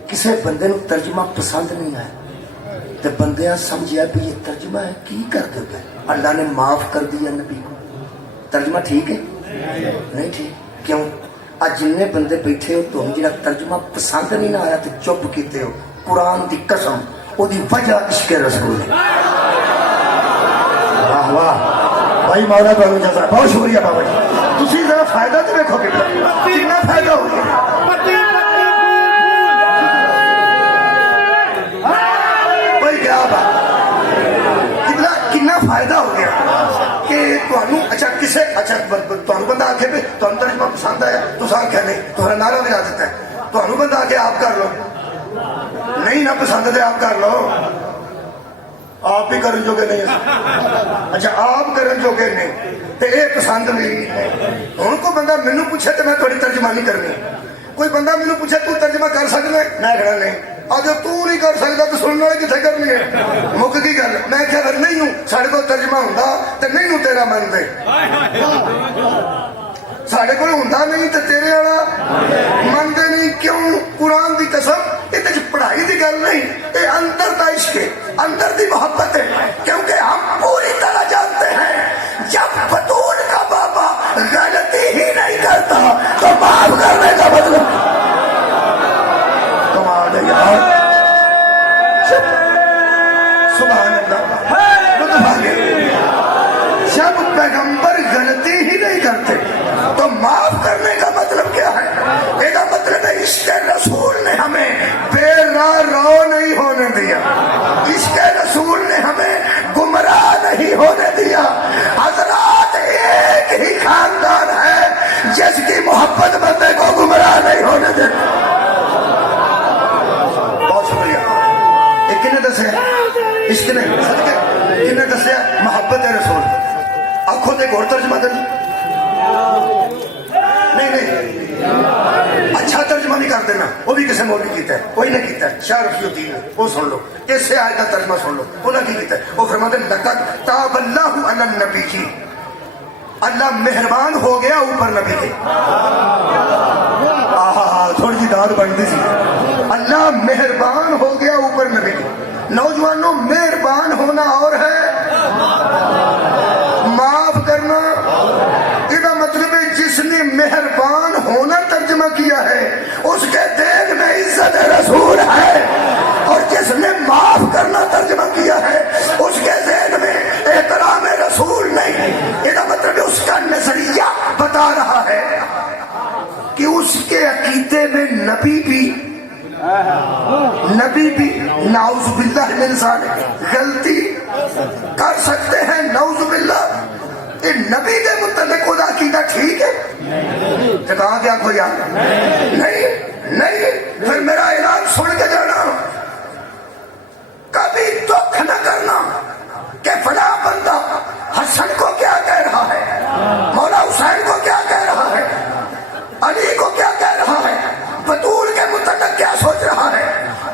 کسی بندے نو ترجمہ پسند نہیں آیا تو بندیاں سمجھیا بھی یہ ترجمہ ہے کی کر دے پہ اللہ نے معاف کر دیا نبی کو ترجمہ ٹھیک ہے نہیں ٹھیک کیوں آج جن بندے بیٹھے ہو تم جا ترجمہ پسند نہیں نہ آیا تو چپ کیتے ہو قرآن دی قسم وہ دی وجہ عشق رسول ہے واہ واہ بھائی مولا بہن جزا بہت شکریہ بابا جی تسی ذرا فائدہ تو دیکھو کہ کتنا فائدہ ہو گیا بھائی کیا بات کتنا فائدہ ہو گیا کہ تمہیں اچھا کسے اچھا تمہیں بندہ آکھے بھی تمہیں ترجمہ پسند آیا تو آکھیا نہیں تمہارا نعرہ لگا دیتا ہے تمہیں بندہ آکے آپ کر لو نہیں نہ پسند ہے آپ کر لو آپ ہی کرن جو گے نہیں اچھا آپ کرن جو گے نہیں تو یہ پسند نہیں ہوں کو بندہ مینو پوچھے تو میں تھوڑی ترجمہ نہیں کرنی کوئی بندہ مینو پوچھے تو ترجمہ کر سکتا ہے میں کہنا نہیں اگر تو نہیں کر سکتا تو سننے والے کتنے کرنی ہے مک کی گل میں کیا اگر نہیں ہوں سارے کو ترجمہ ہوں تو نہیں ہوں تیرا من دے سارے کو ہوں نہیں تو تیرے والا منتے نہیں کیوں قرآن دی قسم یہ پڑھائی دی گل نہیں یہ اندر دا عشق ہے اندر دی محبت ہے کیونکہ ہم پوری طرح جانتے ہیں جب بطول کا بابا غلطی ہی نہیں کرتا تو معاف کرنے کا مطلب کمال ہے یار سبحان اللہ جب پیغمبر غلطی ہی نہیں کرتے تو معاف کرنے کا مطلب کیا ہے یہ مطلب ہے عشق رسول نے ہمیں بے راہ رو نہیں ہونے دیا عشق رسول نے ہمیں گمراہ نہیں ہونے دیا حضرات ایک ہی خاندان ہے جس کی محبت بندے کو گمراہ نہیں ہونے دیتی بہت شکریہ ایک کنے دسے عشق نے صدقے کنے دسے محبت رسول آنکھوں تے گھوڑ ترجمہ کرنی نہیں اچھا ترجمہ نہیں کر دینا وہ بھی کسی مولوی کیتا ہے وہی نے کیتا ہے شاہ رفیع الدین وہ سن لو اس سے آیت کا ترجمہ سن لو انہوں نے کیتا ہے وہ فرماتے ہیں لقد تاب اللہ علی النبی کی اللہ مہربان ہو گیا اوپر نبی کے تھوڑی سی داد بنتی سی اللہ مہربان ہو گیا اوپر نبی کے نوجوانوں مہربان ہونا اور ہے معاف کرنا یہ مطلب ہے جس نے مہربان ہونا ترجمہ کیا ہے اس کے دین میں عزت رسول ہے اور جس نے معاف کرنا ترجمہ کیا ہے اس کے ذہن میں احترام رسول نہیں یہ مطلب ہے اس کا نظریہ بتا رہا ہے کہ اس کے عقیدے میں نبی بھی نعوذ باللہ من ذالک غلطی کر سکتے ہیں نعوذ باللہ نبی کے متعلق خدا عقیدہ ٹھیک ہے تو کہاں کیا کوئی نہیں پھر میرا اعلان سن کے جانا کبھی دکھ نہ کرنا کہ فلاں بندہ حسن کو کیا کہہ رہا ہے مولا حسین کو کیا کہہ رہا ہے علی کو کیا کہہ رہا ہے بطول کے متعلق کیا سوچ رہا ہے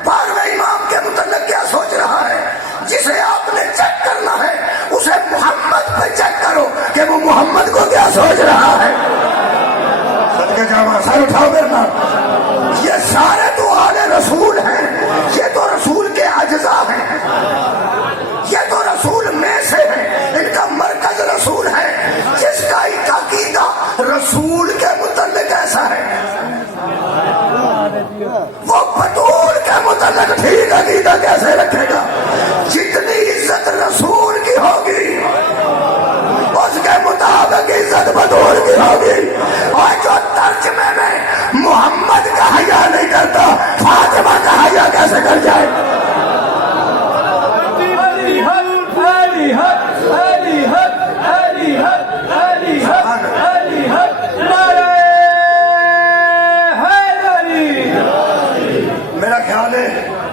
بارہویں امام کے متعلق کیا سوچ رہا ہے جسے آپ نے چیک کرنا ہے اسے محمد پہ چیک کرو کہ وہ محمد کو کیا سوچ رہا ہے صدقے جاواں سر اٹھاؤ میرے نام یہ سارے تو آل رسول ہیں یہ تو رسول کے اجزاء ہیں یہ تو رسول میں سے ہیں ان کا مرکز رسول ہے جس کا ایک عقیدہ رسول کے متعلق ایسا ہے وہ بطول کے متعلق ٹھیک عقیدہ کیسے رکھے گا جتنی عزت رسول کی ہوگی اس کے مطابق عزت بطول کی ہوگی اور جو ترجمے میں محمد کا حیا نہیں کرتا فاطمہ کا حیا کیسے کر جائے میرا خیال ہے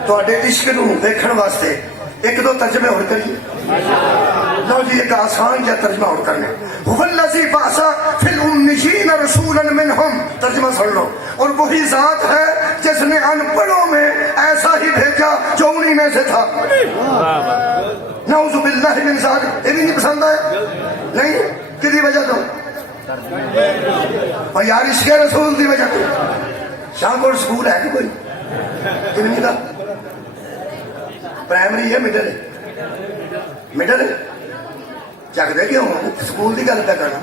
تواڈے عشق نو دیکھن واسطے ایک دو ترجمے اور کریے لو جی ایک آسان کیا ترجمہ اور کرنے هو الذی بعث فی الامیین رسولا منہم ترجمہ سن لو اور وہی ذات ہے جس نے ان پڑھوں میں ایسا ہی بھیجا جو انہی میں سے تھا نعوذ باللہ من ذالک یہ بھی نہیں پسند آیا نہیں کدی وجہ تو اور یار عشق رسول دی وجہ تو شاہ کو سکول ہے کہ کوئی ਕਿੰਨੀ ਦਾ ਪ੍ਰਾਇਮਰੀ ਹੈ ਮਿਡਲ ਮਿਡਲ ਚੱਕਦੇ ਕਿਉਂ ਸਕੂਲ ਦੀ ਗੱਲ ਤਾਂ ਕਰਨਾ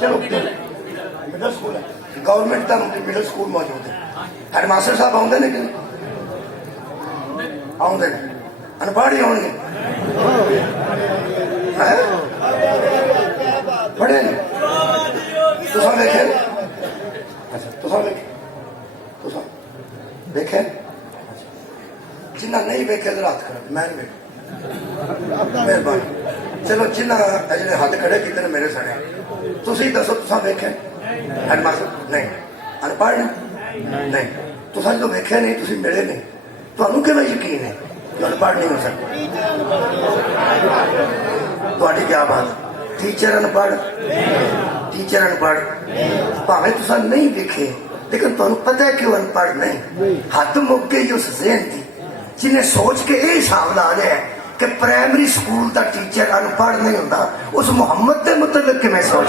ਚਲੋ ਮਿਡਲ ਸਕੂਲ ਹੈ ਗਵਰਨਮੈਂਟ ਦਾ ਮਿਡਲ ਸਕੂਲ ਮੌਜੂਦ ਹੈ ਹੈਡਮਾਸਟਰ ਸਾਹਿਬ ਆਉਂਦੇ ਨੇ ਕਿ ਆਉਂਦੇ ਨੇ ਅਨਪੜ੍ਹ ਹੀ ਆਉਣਗੇ ਪੜ੍ਹੇ ਨੇ ਤੁਸੀਂ ਵੇਖੇ ਅੱਛਾ ਤੁਸੀਂ ਵੇਖੇ ਜਿੰਨਾ ਨਹੀਂ ਵੇਖੇ ਤਾਂ ਹੱਥ ਖੜਾ ਮੈਂ ਨਹੀਂ ਵੇਖਿਆ ਮਿਹਰਬਾਨੀ ਚਲੋ ਜਿੰਨਾ ਜਿਹੜੇ ਹੱਥ ਖੜੇ ਕੀਤੇ ਨੇ ਮੇਰੇ ਸਾਹਮਣੇ ਤੁਸੀਂ ਦੱਸੋ ਤੁਸੀਂ ਵੇਖੇ ਹੈਡਮਾਸਟਰ ਨਹੀਂ ਅਨਪੜ੍ਹ ਨਹੀਂ ਤੁਸੀਂ ਜਦੋਂ ਵੇਖਿਆ ਨਹੀਂ ਤੁਸੀਂ ਮਿਲੇ ਨਹੀਂ ਤੁਹਾਨੂੰ ਕਿਵੇਂ ਯਕੀਨ ਹੈ ਅਨਪੜ੍ਹ ਨਹੀਂ ਹੋ ਸਕਦਾ ਤੁਹਾਡੀ ਕੀ ਬਾਤ ਟੀਚਰ ਅਨਪੜ੍ਹ ਭਾਵੇਂ ਤੁਸੀਂ ਨਹੀਂ ਵੇਖੇ ਲੇਕਿਨ ਤੁਹਾਨੂੰ ਪਤਾ ਹੈ ਕਿ ਉਹ ਅਨਪੜ੍ਹ ਨਹੀਂ ਹੱਥ ਮੁੱਕ ਗਈ ਉਸ ਜ਼ਹਿਨ ਦੀ ਜਿਹਨੇ ਸੋਚ ਕੇ ਇਹ ਹਿਸਾਬ ਲਾ ਲਿਆ ਕਿ ਪ੍ਰਾਇਮਰੀ ਸਕੂਲ ਦਾ ਟੀਚਰ ਅਨਪੜ੍ਹ ਨਹੀਂ ਹੁੰਦਾ ਉਸ ਮੁਹੰਮਦ ਦੇ ਮੁਤਲਕ ਕਿਵੇਂ ਸੋਚ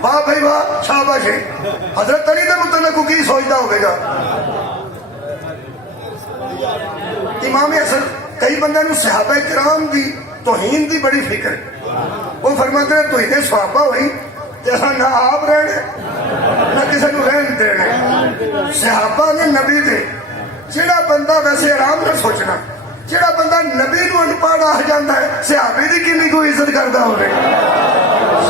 ਵਾਹ ਭਾਈ ਵਾਹ ਸ਼ਾਬਾਸ਼ ਹੈ ਹਜ਼ਰਤ ਅਲੀ ਦੇ ਮੁਤਲਕ ਕੀ ਸੋਚਦਾ ਹੋਵੇਗਾ ਇਮਾਮ ਹਸਨ ਕਈ ਬੰਦਿਆਂ ਨੂੰ ਸਹਾਬਾ ਕਿਰਾਮ ਦੀ ਤੋਹੀਨ ਦੀ ਬੜੀ ਫਿਕਰ ਉਹ ਫਰਮਾਉਂਦੇ ਨੇ ਤੁਸੀਂ ਦੇ ਸਹਾਬਾ ਹੋਈ ਤੇ ਅਸਾਂ ਨਾ ਆਪ ਰਹਿਣੇ ਨਾ ਕਿਸੇ ਨੂੰ ਰਹਿਣ ਦੇਣੇ ਸਹਾਬਾ ਨੇ ਨਬੀ ਦੇ ਜਿਹੜਾ ਬੰਦਾ ਵੈਸੇ ਆਰਾਮ ਨਾਲ ਸੋਚਣਾ ਜਿਹੜਾ ਬੰਦਾ ਨਬੀ ਨੂੰ ਅਨਪੜ੍ਹ ਆ ਜਾਂਦਾ ਹੈ ਸਹਾਬੇ ਦੀ ਕਿੰਨੀ ਕੋਈ ਇੱਜ਼ਤ ਕਰਦਾ ਹੋਵੇ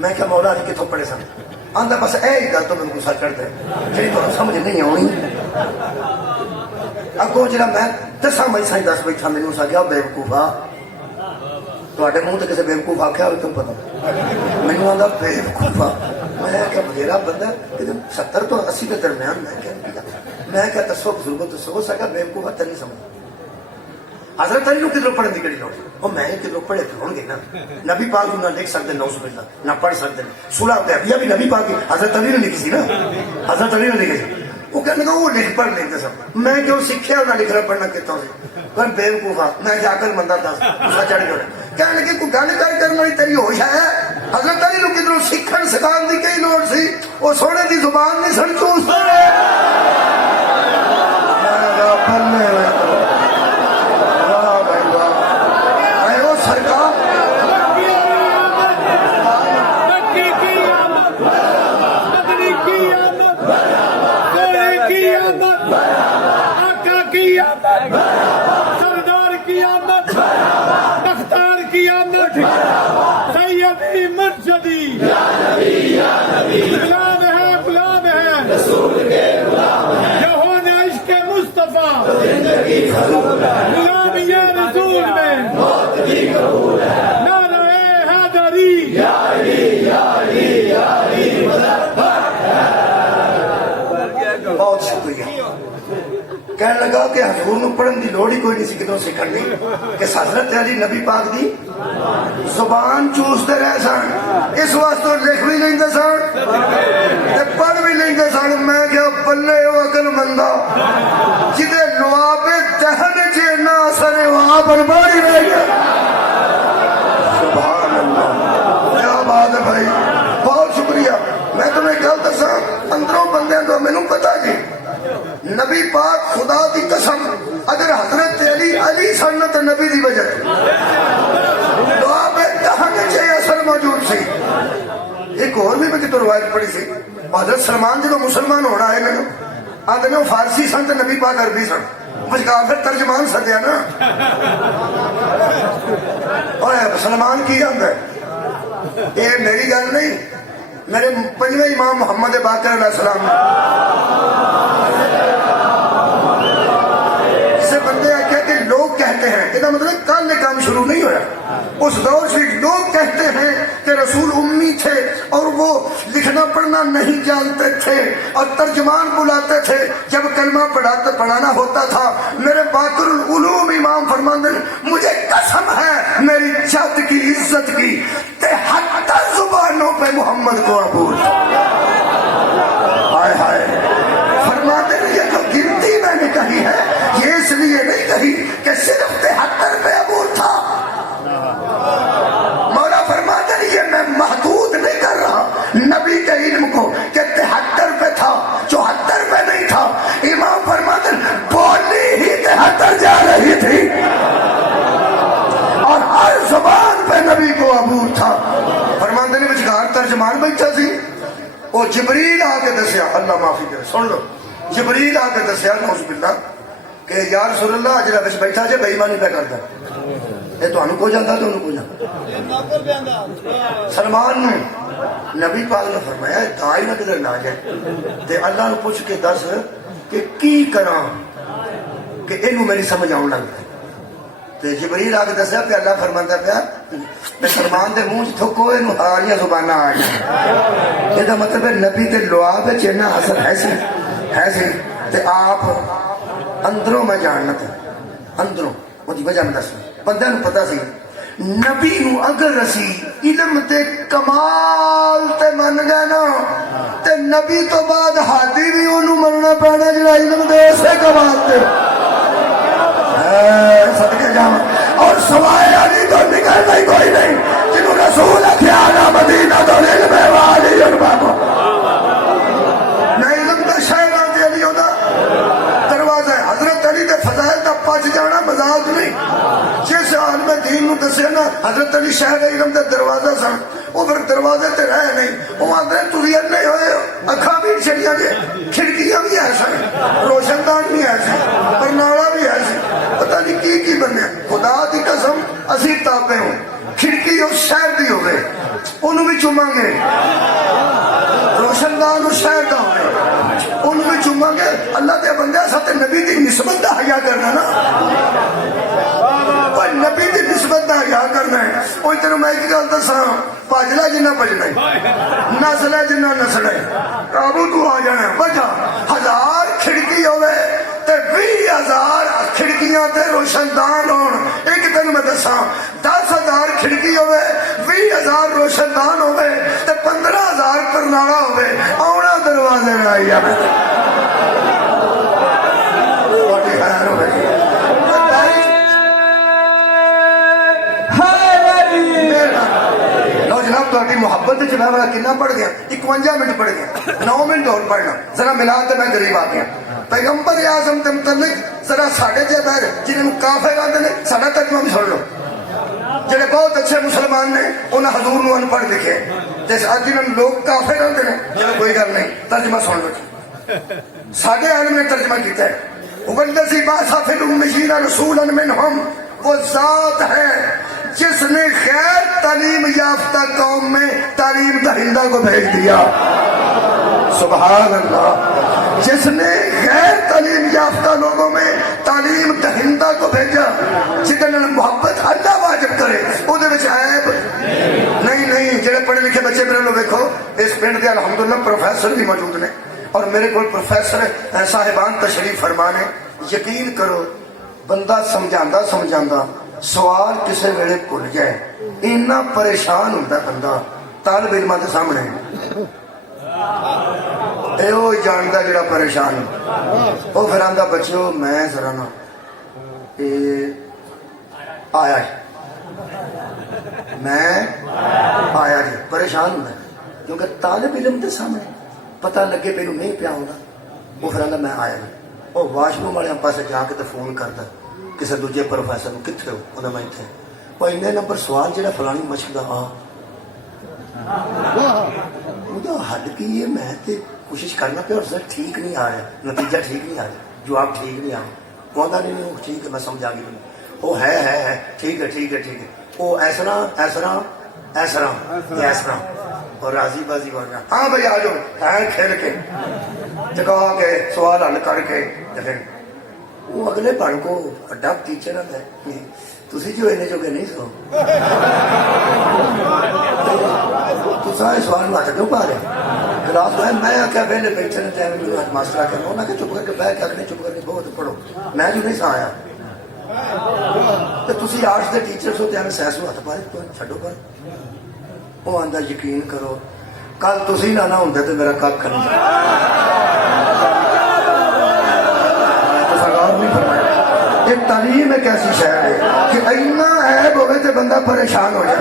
میں کیا مولا علی کتوں پڑھے سن؟ آندا بس اے ہی گل تو مینوں غصہ چڑھدا ہے جی تمہیں سمجھ نہیں آنی. اگوں جڑا میں 10 مئی سائیں دس بیٹھا مینوں سا گیا بیوقوفا تواڈے منہ تے کسے بیوقوف آکھیا ہوئے تم پتہ مینوں آندا بیوقوفا. میں کیا بغیرہ بندہ 70 تو 80 کے درمیان میں کیا دسو بزرگوں دسو ہو سکا بیوقوفا تے نہیں سمجھ. حضرت علی کدھروں پڑھن کی کہڑی لوڑ وہ میں کدھروں پڑھے تو ہوں گے نا. نبی پاک نہ لکھ سکتے نو سمجھتا نہ پڑھ سکتے. صلح حدیبیہ بھی نبی پاک کی حضرت علی نے لکھی سی نا. حضرت علی نے لکھی سی. وہ کہنے لگا وہ لکھ پڑھ لیتے سب. میں کیوں سیکھیا نہ لکھنا پڑھنا کتوں سے پر بیوقوفا میں جا کر مندہ تھا دوسرا چڑھ گیا. کہنے لگے کوئی گل کر کرنے والی تیری ہوش ہے. حضرت علی نو کدھروں سیکھن سکھان دی کئی لوڑ سی. وہ سونے دی زبان نہیں سن چوستے. سردار کی آمد بختار کی آمد سیدی مرشدی غلام ہے جہان عشق مصطفیٰ غلام یہ رسول میں نعرہ حیدری. بہت شکریہ. کہنے لگا کہ حضور نو پڑھن دی لوڑ ہی کوئی نہیں سی کدھروں سیکھن دی کہ حضرت علی نبی پاک دی زبان چوستے رہ سن. اس واسطے لکھ بھی نہیں دے سن تے پڑھ بھی نہیں دے سن. میں کیا بلے او عقل مندہ جدے لواب دہن چے نہ اثر وہاں پر ماری رہ گیا. سبحان اللہ کیا بات ہے بھائی. بہت شکریہ. میں تمہیں گل دساں اندروں بندیاں تو مینوں پتا جی نبی پاک خدا دی قسم اگر حضرت علی سن تو نبی دی وجہ دعا پہ دہن چے اثر موجود سی. ایک اور بھی میں کتوں روایت پڑھی سی. حضرت سلمان جدو مسلمان ہونا ہے میں آدھے میں فارسی سن تو نبی پاک عربی سن. مجھ کافر ترجمان سدیا نا سلمان کی آدھا ہے یہ میری گل نہیں میرے پنجویں امام محمد باقر علیہ السلام سے بندے آئے کہ لوگ کہتے ہیں یہ مطلب کل کام شروع نہیں ہوا. اس دور سے لوگ کہتے ہیں کہ رسول امی تھے اور وہ لکھنا پڑھنا نہیں جانتے تھے اور ترجمان بلاتے تھے جب کلمہ پڑھانا ہوتا تھا. میرے باقر العلوم امام فرماندے مجھے قسم ہے میری جد کی عزت کی 73 زبانوں پہ محمد کو عبور. ہائے ہائے. فرماتے ہیں یہ جو گنتی میں نے کہی ہے یہ اس لیے نہیں کہی کہ صرف 73 پہ عبور تھا. مولا فرماتے ہیں یہ میں محدود نہیں کر رہا نبی کے علم کو کہ 73 پہ تھا 74 پہ نہیں تھا. امام فرماتے ہیں بولی ہی 73 جا رہی تھی اور ہر زبان پہ نبی کو عبور تھا. فرماتے ہیں وچکار ترجمان بیٹھا سی. وہ جبریل آ کے دسیا اللہ معافی کرے سن لو جبریل آ کے دسیا نعوذ باللہ کہ یا رسول اللہ جڑا وچ بیٹھا جے بے ایمانی پہ کردا یہ تانوں کو جاندا تے انہوں کو جاندا. سلمان نے نبی پاک نے فرمایا دائی نہ کدھر نہ جائے تے اللہ نے پوچھ کے دس کہ کی کراں کہ اینوں میری سمجھ آن لگ پئی. تے جبریل آ کے دسیا کہ اللہ فرماندا پیا تے سلمان دے منہ تھوکو اینوں ہاریاں زباناں آ گئیں. یہ مطلب ہے نبی تے لعاب وچ اتنا اثر ہے سی تے آپ اندروں میں جاننا تھا اندروں وہ دی وجہ میں دس بندے نوں پتہ سی نبی نو اگر اسی علم تے کمال تے من گئے نا تے نبی تو بعد ہادی بھی انہوں مننا پینا جڑا علم دے اسے کمال تے صدقے جاواں. اور سوائے علی تو نکلنا ہی کوئی نہیں جنہوں رسول اخیانا مدینہ تو علم والی علماء میں علم دا شہرہ دے علی ہوتا دروازہ ہے. حضرت علی دے فضائل دا پچ جانا مذاق نہیں. جس عالم دین نو دسے نا حضرت علی شہر علم دا دروازہ سن وہ پھر دروازے تے رہے نہیں. وہ آدھے تسی نہیں ہوئے اکھاں بھی چڑیاں جے کھڑکیاں بھی ایسا روشن دان بھی ایسے پرنالا بھی ایسے پتہ نہیں کی بنیا. خدا دی قسم اسی تابع ہوں کھڑکی اس شہر دی ہوئے انہوں ਉਹਨੂੰ ਵੀ ਚੁੰਮਾਂਗੇ। ਰੋਸ਼ਨਦਾਨ ਨੂੰ ਸ਼ਹਿਰ ਦਾ ਹੋਵੇ, ਉਹਨੂੰ ਵੀ ਚੁੰਮਾਂਗੇ। ਅੱਲਾ ਦੇ ਬੰਦੇ ਸਾਥੇ ਨਬੀ ਦੀ ਨਿਸਬਤ ਦਾ ਹਯਾ ਕਰਨਾ ਨਾ, ਪਰ ਨਬੀ ਦੀ ਨਿਸਬਤ ਦਾ ਹਯਾ ਕਰਨਾ ਹੈ। ਉਹ ਤੈਨੂੰ ਮੈਂ ਇੱਕ ਗੱਲ ਦੱਸਾਂ, ਭੱਜ ਲੈ ਜਿੰਨਾ ਭੱਜਣਾ ਹੈ, ਨਸ ਲੈ ਜਿੰਨਾ ਨਸਣਾ ਹੈ, ਕਾਬੂ ਤੂੰ ਆ ਜਾਣਾ। ਵਜਾ 1000 ਖਿੜਕੀ ਹੋਵੇ ਤੇ 20,000 ਖਿੜਕੀਆਂ ਤੇ ਰੋਸ਼ਨਦਾਨ ਹੋਣ। ਇੱਕ ਤੈਨੂੰ ਮੈਂ ਦੱਸਾਂ, 10,000 ਖਿੜਕੀ ਹੋਵੇ, 20,000 ਰੋਸ਼ਨਦਾਨ ਹੋਵੇ ਤੇ 15,000 ਪਰਨਾਲਾ ਹੋਵੇ, ਆਉਣਾ ਦਰਵਾਜ਼ੇ ਨਾਲ ਆਈ ਜਾਵੇ। ਤੁਹਾਡੀ ਖੈਰ ਹੋਵੇ। ਲੋ ਜਨਾਬ, ਤੁਹਾਡੀ ਮੁਹੱਬਤ ਚ ਮੈਂ ਵਾਲਾ ਕਿੰਨਾ ਪੜ ਗਿਆ, 51 ਮਿੰਟ ਪੜ ਗਿਆ, 9 ਮਿੰਟ ਹੋਰ ਪੜਨਾ ਜ਼ਰਾ ਮਿਲਾ ਤੇ ਮੈਂ ਗਰੀਬ ਆ ਗਿਆ। ਪੈਗੰਬਰ ਆਜ਼ਮ ਦੇ ਮੁਤਲਕ ਜ਼ਰਾ ਸਾਡੇ ਜੇ ਬਹਿਰ ਜਿਹਨਾਂ ਨੂੰ ਕਾਫਰ ਕਹਿੰਦੇ ਨੇ, ਸਾਡਾ ਤਰਜਮਾ ਵੀ ਸੁਣ ਲਓ। ਜਿਹੜੇ ਬਹੁਤ ਅੱਛੇ ਮੁਸਲਮਾਨ ਨੇ ਉਹਨਾਂ ਹਜ਼ੂਰ ਨੂੰ ਅਨਪੜ੍ਹ ਲਿਖੇ, ਤੇ ਅੱਜ ਜਿਹਨਾਂ ਨੂੰ ਲੋਕ ਕਾਫਰ ਕਹਿੰਦੇ ਨੇ, ਚਲੋ ਕੋਈ ਗੱਲ ਨਹੀਂ, ਤਰਜਮਾ ਸੁਣ ਲਓ। ਸਾਡੇ ਆਲਮ ਨੇ ਤਰਜਮਾ ਕੀਤਾ ہے, وَالَّذِي بَعَثَ فِي الْأُمِّيِّينَ رَسُولًا مِنْهُمْ، وہ ذات ہے جس نے غیر تعلیم یافتہ قوم میں تعلیم دہندہ کو بھیج دیا۔ سبحان اللہ، جس نے غیر تعلیم یافتہ لوگوں میں تعلیم دہندہ کو بھیجا، جتنے محبت اللہ واجب کرے وہ عیب نہیں۔ جڑے پڑھے لکھے بچے میرے لوگ دیکھو، اس پنڈ کے الحمدللہ پروفیسر بھی موجود نے، اور میرے کو پروفیسر صاحبان تشریف فرمانے۔ یقین کرو بندہ سمجھاندہ سوال کسے ویلے بھول جائے، اتنا پریشان ہوتا بندہ طالب علماں کے سامنے۔ اے وہ جانتا جڑا پریشان، وہ پھر آندا بچوں میں ذرا نا آیا جی، پریشان ہوتا کیونکہ طالب علم کے سامنے پتہ لگے پہلو نہیں پیا ہونا، وہ پھر آندا میں آیا جی۔ وہ واش روم والے پاس جا کے تو فون کرتا کسی دوجے پروفیسر کو، کتنے ہو؟ وہ میں اتنے۔ وہ این نمبر سوال جہاں فلانی مشق کا حل کی ہے، میں تے کوشش کرنا پہ اور سر ٹھیک نہیں آ رہا، نتیجہ ٹھیک نہیں آ رہا، جواب ٹھیک نہیں آ رہا۔ وہ آتا نہیں وہ ٹھیک ہے، میں سمجھا گئی، وہ ہے ٹھیک ہے وہ ایسا اور راضی بازی بن رہا، ہاں بھائی آ جاؤ، کھیل کے چکا کے سوال حل کر کے پھر وہ اگلے بن کو اڈا ٹیچر آتا ہے، تھی جو اینے جوگے نہیں سو سارے سوال میں ہاتھ کیوں پا رہے کلاس میں آخیا پہلے بیٹھے نے ٹائم ماسٹر آ کے انہوں نے چپ کر کے بہ کے اگلے چپ کر کے بہت پڑھو، میں جو نہیں سا آیا تو تھی آرٹس کے ٹیچر سو تو سائنس میں ہاتھ پائے چھڈو پر۔ وہ آتا یقین کرو کل تھی نہ ہوں تو میرا کھ نہیں تعلیم ایک ایسی شہر ہے کہ اینا عیب ہوئے تو بندہ پریشان ہو جائے۔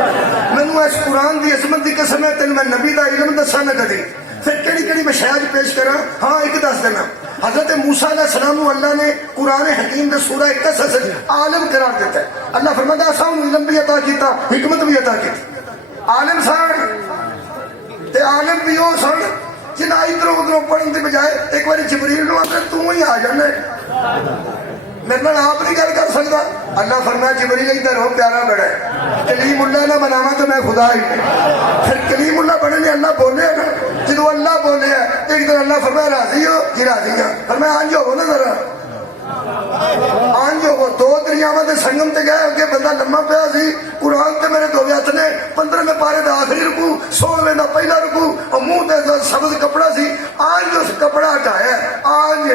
مینو اس قرآن دی عظمت دی قسم ہے، تین میں نبی دا علم دسا نہ کدی، پھر کہڑی میں شاید پیش کرا۔ ہاں ایک دس دینا، حضرت موسیٰ علیہ السلام اللہ نے قرآن حکیم دے سورہ قصص عالم قرار دیتا ہے۔ اللہ فرماتا ہے اساں علم بھی عطا کیتا، حکمت بھی عطا کی۔ عالم سن تے عالم بھی وہ سن جنہیں ادھروں ادھروں پڑھن کی بجائے ایک بار جبریل نو آخر تو ہی آ جانا میرے نال آپ نہیں گل کر سکتا۔ اللہ فرمایا جبریل ادھر ہو، پیارا بڑا ہے، کلیم اللہ نہ بناوا تو میں خدا ہی۔ پھر کلیم اللہ بنے نے اللہ بولے نا، جدو اللہ بولے ایک دن اللہ فرمایا راضی ہو جی راضی ہاں، فرمایا آنج ہو نا ذرا آنج ہو۔ دو دریاواں دے سنگم تے گئے، اگے بندہ لما پیا سی، قرآن تے میرے دو ہاتھ نے، 15ویں پارے دا آخری رکو، 16ویں دا پہلا رکو، اور منہ تے سبز کپڑا سی، آنج اس کپڑا ہٹایا آنج۔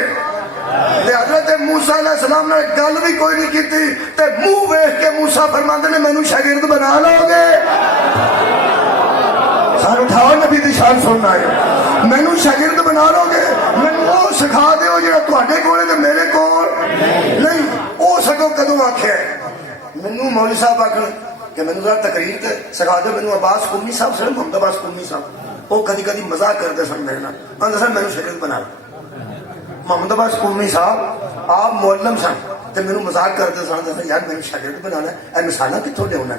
حضرت موسیٰ علیہ السلام نے گل بھی کوئی نہیں کی تے منہ ویکھ کے موسیٰ فرماندے نے مینوں شاگرد بنا لو گے۔ سر اٹھاؤ نبی دی شان سننا ہے، مینوں شاگرد بنا لو گے، مینوں وہ سکھا دیو جڑا تواڈے کول ہے تے میرے کول نہیں۔ وہ سگوں کدوں آکھیا مینوں مولوی صاحب آکھن کہ مینوں ذرا تقریر تے سکھا دو، مینوں عباس قمی صاحب سن محمد عباس قمی صاحب وہ کدی مزاق کرتے سن میرے نال، آندے سن مینوں شاگرد بنا لو۔ محمد عباس قمی صاحب آپ معلم سن تے مینوں مزاق کرتے سن، یار مینوں شاگرد بنانا ہے، اے مثالاں کتھوں لیاونا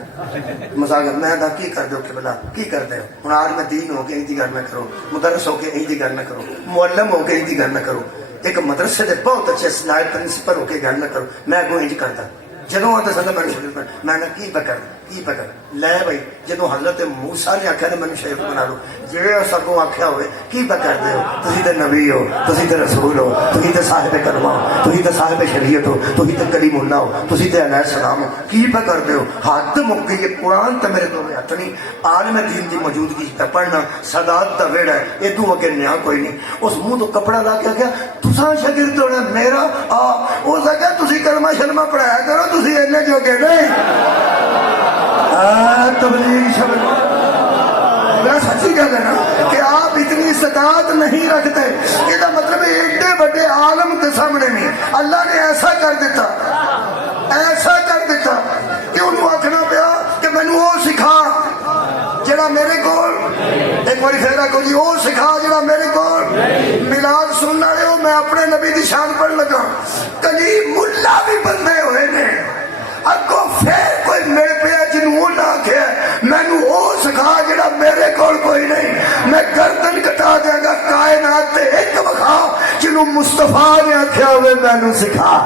مزاق۔ میں دا کی کر دو کہ بلا کی کرتے ہو ہن؟ آج میں دین ہو کے انہی گل نہ کرو، مدرس ہو کے انہی گل نہ کرو، معلم ہو کے انہی گل نہ کرو، ایک مدرسے دے بہت اچھے نائب پرنسپل ہو کے گل نہ کرو۔ میں اگوں انج کردا جدوں آتا سن میں شاگرد میں نہ کی کردا کی پتا لے بھائی جدو حضرت موسیٰ نے آخیا میں شریف بنا لو جی سگوں آخیا ہوئے کی پہ کرتے ہو تھی تو نبی ہو تھی تو رسول ہو تھی تو صاحب کلمہ ہو تھی تو صاحب شریعت ہو تھی تو کلیم اللہ ہو تھی تو علیہ السلام ہو کی پہ کرتے ہو حد مک گئی ہے قرآن تو میرے دور ہاتھ نہیں عالم دین کی موجودگی پہ پڑھنا سادات کا ویڑا ہے یہ تو اگے نیا کوئی نہیں اس منہ تو کپڑا لا کے آ تساں شاگرد ہونا میرا ہو سکا تھی کلمہ شلمہ پڑھایا کرو تھی اینے جوگے نہیں تبلیغ شبد میں سچی کہہ دینا کہ آپ اتنی استطاعت نہیں رکھتے یہ مطلب ایڈے بڑے عالم کے سامنے نہیں اللہ نے ایسا کر دیتا کہ انہوں آخنا پیا کہ مینوں وہ سکھا جڑا میرے کول ایک بار پھر آخو جی وہ سکھا جڑا میرے کول میلاد سننا رہے ہو میں اپنے نبی دی شان پڑھ لگا کلی ملا بھی بندے ہوئے نے اگو پھر کوئی میرے پیا جنوں نہ آخیا مینوں وہ سکھا جڑا میرے کول کوئی نہیں میں گردن کٹا دیا گا کائنات تے ایک وکھا جنوں مصطفیٰ نے آخیا ہوئے مینوں سکھا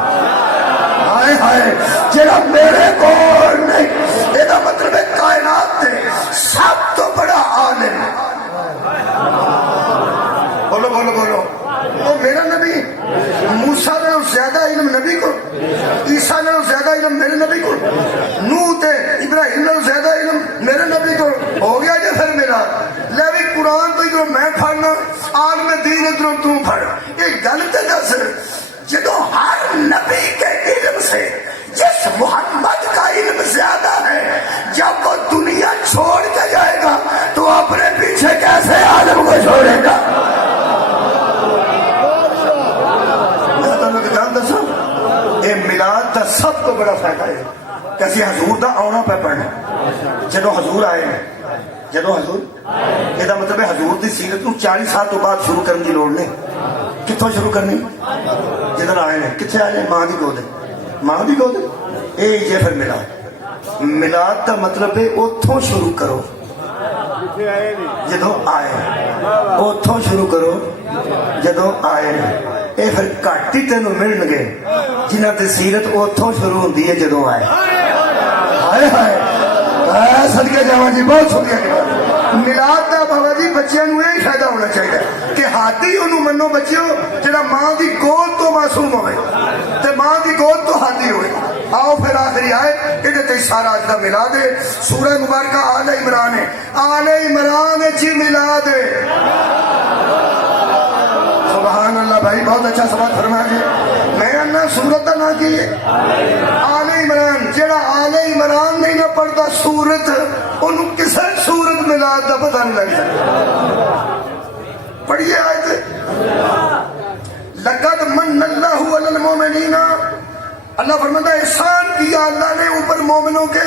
ہائے ہائے جڑا میرے کول نہیں یہ مطلب ہے کائنات تے سب تو بڑا عالم بولو بولو بولو وہ میرا نبی موسیٰ نے زیادہ علم نبی کو عیسیٰ نے زیادہ علم میرے نبی کو نوح تے ابراہیم نے زیادہ علم میرے نبی کو ہو گیا جی پھر میرا لے بھی قرآن تو ادھر میں پڑھنا عالم دین ادھر تو پڑھ ایک گل تے دس جدو ہر نبی کے علم سے جس محمد کا علم زیادہ ہے جب وہ دنیا چھوڑ کے جائے گا تو اپنے پیچھے کیسے عالم کو چھوڑے گا میلاد کا سب کو بڑا فائدہ ہے کہ اسی حضور دا آنا پہ پڑھنا جدو حضور آئے ہیں جدو حضور یہ مطلب ہے حضور دی سیرت کو 40 سال تو بعد شروع کرنے کی لوڑ نہیں کتوں شروع کرنی جدن آئے ہیں کتنے آئے ہیں ماں دی گود اے یہ پھر میلاد کا مطلب ہے اتوں شروع کرو جدو آئے اتوں شروع کرو جدو آئے اے پھر گھٹ ہی تینوں ملن گے جنہ کی سیرت اتوں شروع ہوتی ہے جدو آئے ہائے ہائے صدقے جاواں جی بہت شکریہ میلاد کا بابا جی بچیاں نوں یہ فائدہ ہونا چاہیے کہ ہاتھی انہوں منو بچیو جڑا ماں دی گود تو معصوم ہوئے تے ماں دی گود تو ہاتھی ہوئے آؤ پھر آخری آئے کہ تے سارا آج کا میلاد ہے سورہ مبارکہ آل عمران ہے آل عمران جی میلاد ہے سبحان اللہ بھائی بہت اچھا سوال فرما گئے میں انہا سورت کا نہ کیے آل عمران جڑا آل عمران نہیں نہ پڑھتا سورت انہوں کسے سورت میلاد کا پتہ نہیں لگ سکتا پڑھیے آیت لقد من اللہ علی المومنین اللہ فرماتا ہے احسان کیا اللہ نے اوپر مومنوں کے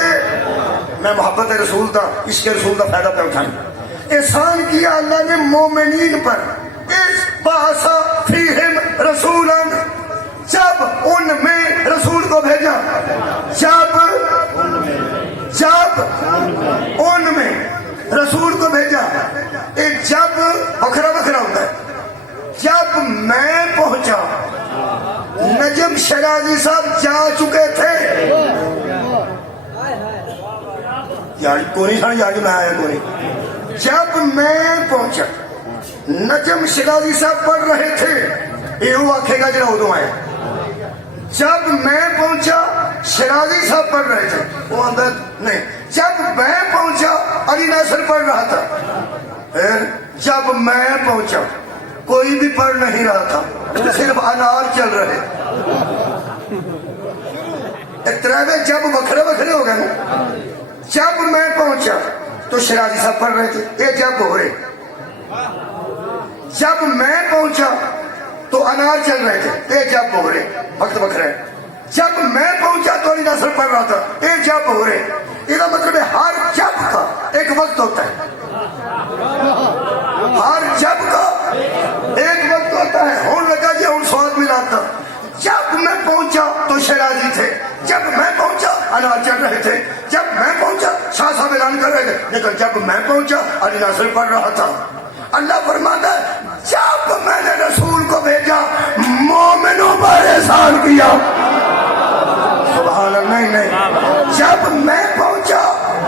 میں محبت رسول کا عشق رسول کا فائدہ پہ اٹھانا احسان کیا اللہ نے مومنین پر اس باسا فیہم رسولا جب ان میں رسول کو بھیجا جب ان میں رسول کو بھیجا ایک جب بکھرا بکھرا ہوتا ہے جب میں پہنچا نجم شرازی صاحب جا چکے تھے یار کوئی سن یار میں آیا کوئی جب میں پہنچا نجم شرازی صاحب پڑھ رہے تھے یہ وہ آکھے گا جڑا ادو آئے جب میں پہنچا شرازی صاحب پڑھ رہے تھے وہ اندر نہیں جب میں پہنچا علی ناصر پڑھ رہا تھا پھر جب میں پہنچا کوئی بھی پڑھ نہیں رہا تھا صرف انار چل رہے اترابے جب بکھرے بکھرے ہو گئے نا جب میں پہنچا تو شرازی صاحب پڑھ رہے تھے یہ جب ہو رہے جب میں پہنچا تو انار چل رہے تھے یہ جب ہو رہے وقت بکھرے جب میں پہنچا تو علی ناصر پڑھ رہا تھا یہ جب ہو رہے یہ مطلب ہے ہر جب کا ایک وقت ہوتا ہے ہر جب کا ایک وقت ہوتا ہے ہون لگا جی ہون سواد ملاتا جب میں پہنچا تو شرازی تھے جب میں پہنچا انار چل رہے تھے جب میں پہنچا شاہ صاحب اعلان کر رہے تھے لیکن جب میں پہنچا علی ناصر پڑھ رہا تھا اللہ فرماتا ہے جب میں نے رسول کو بھیجا مومنوں پر احسان کیا سبحان اللہ نہیں جب میں پہنچا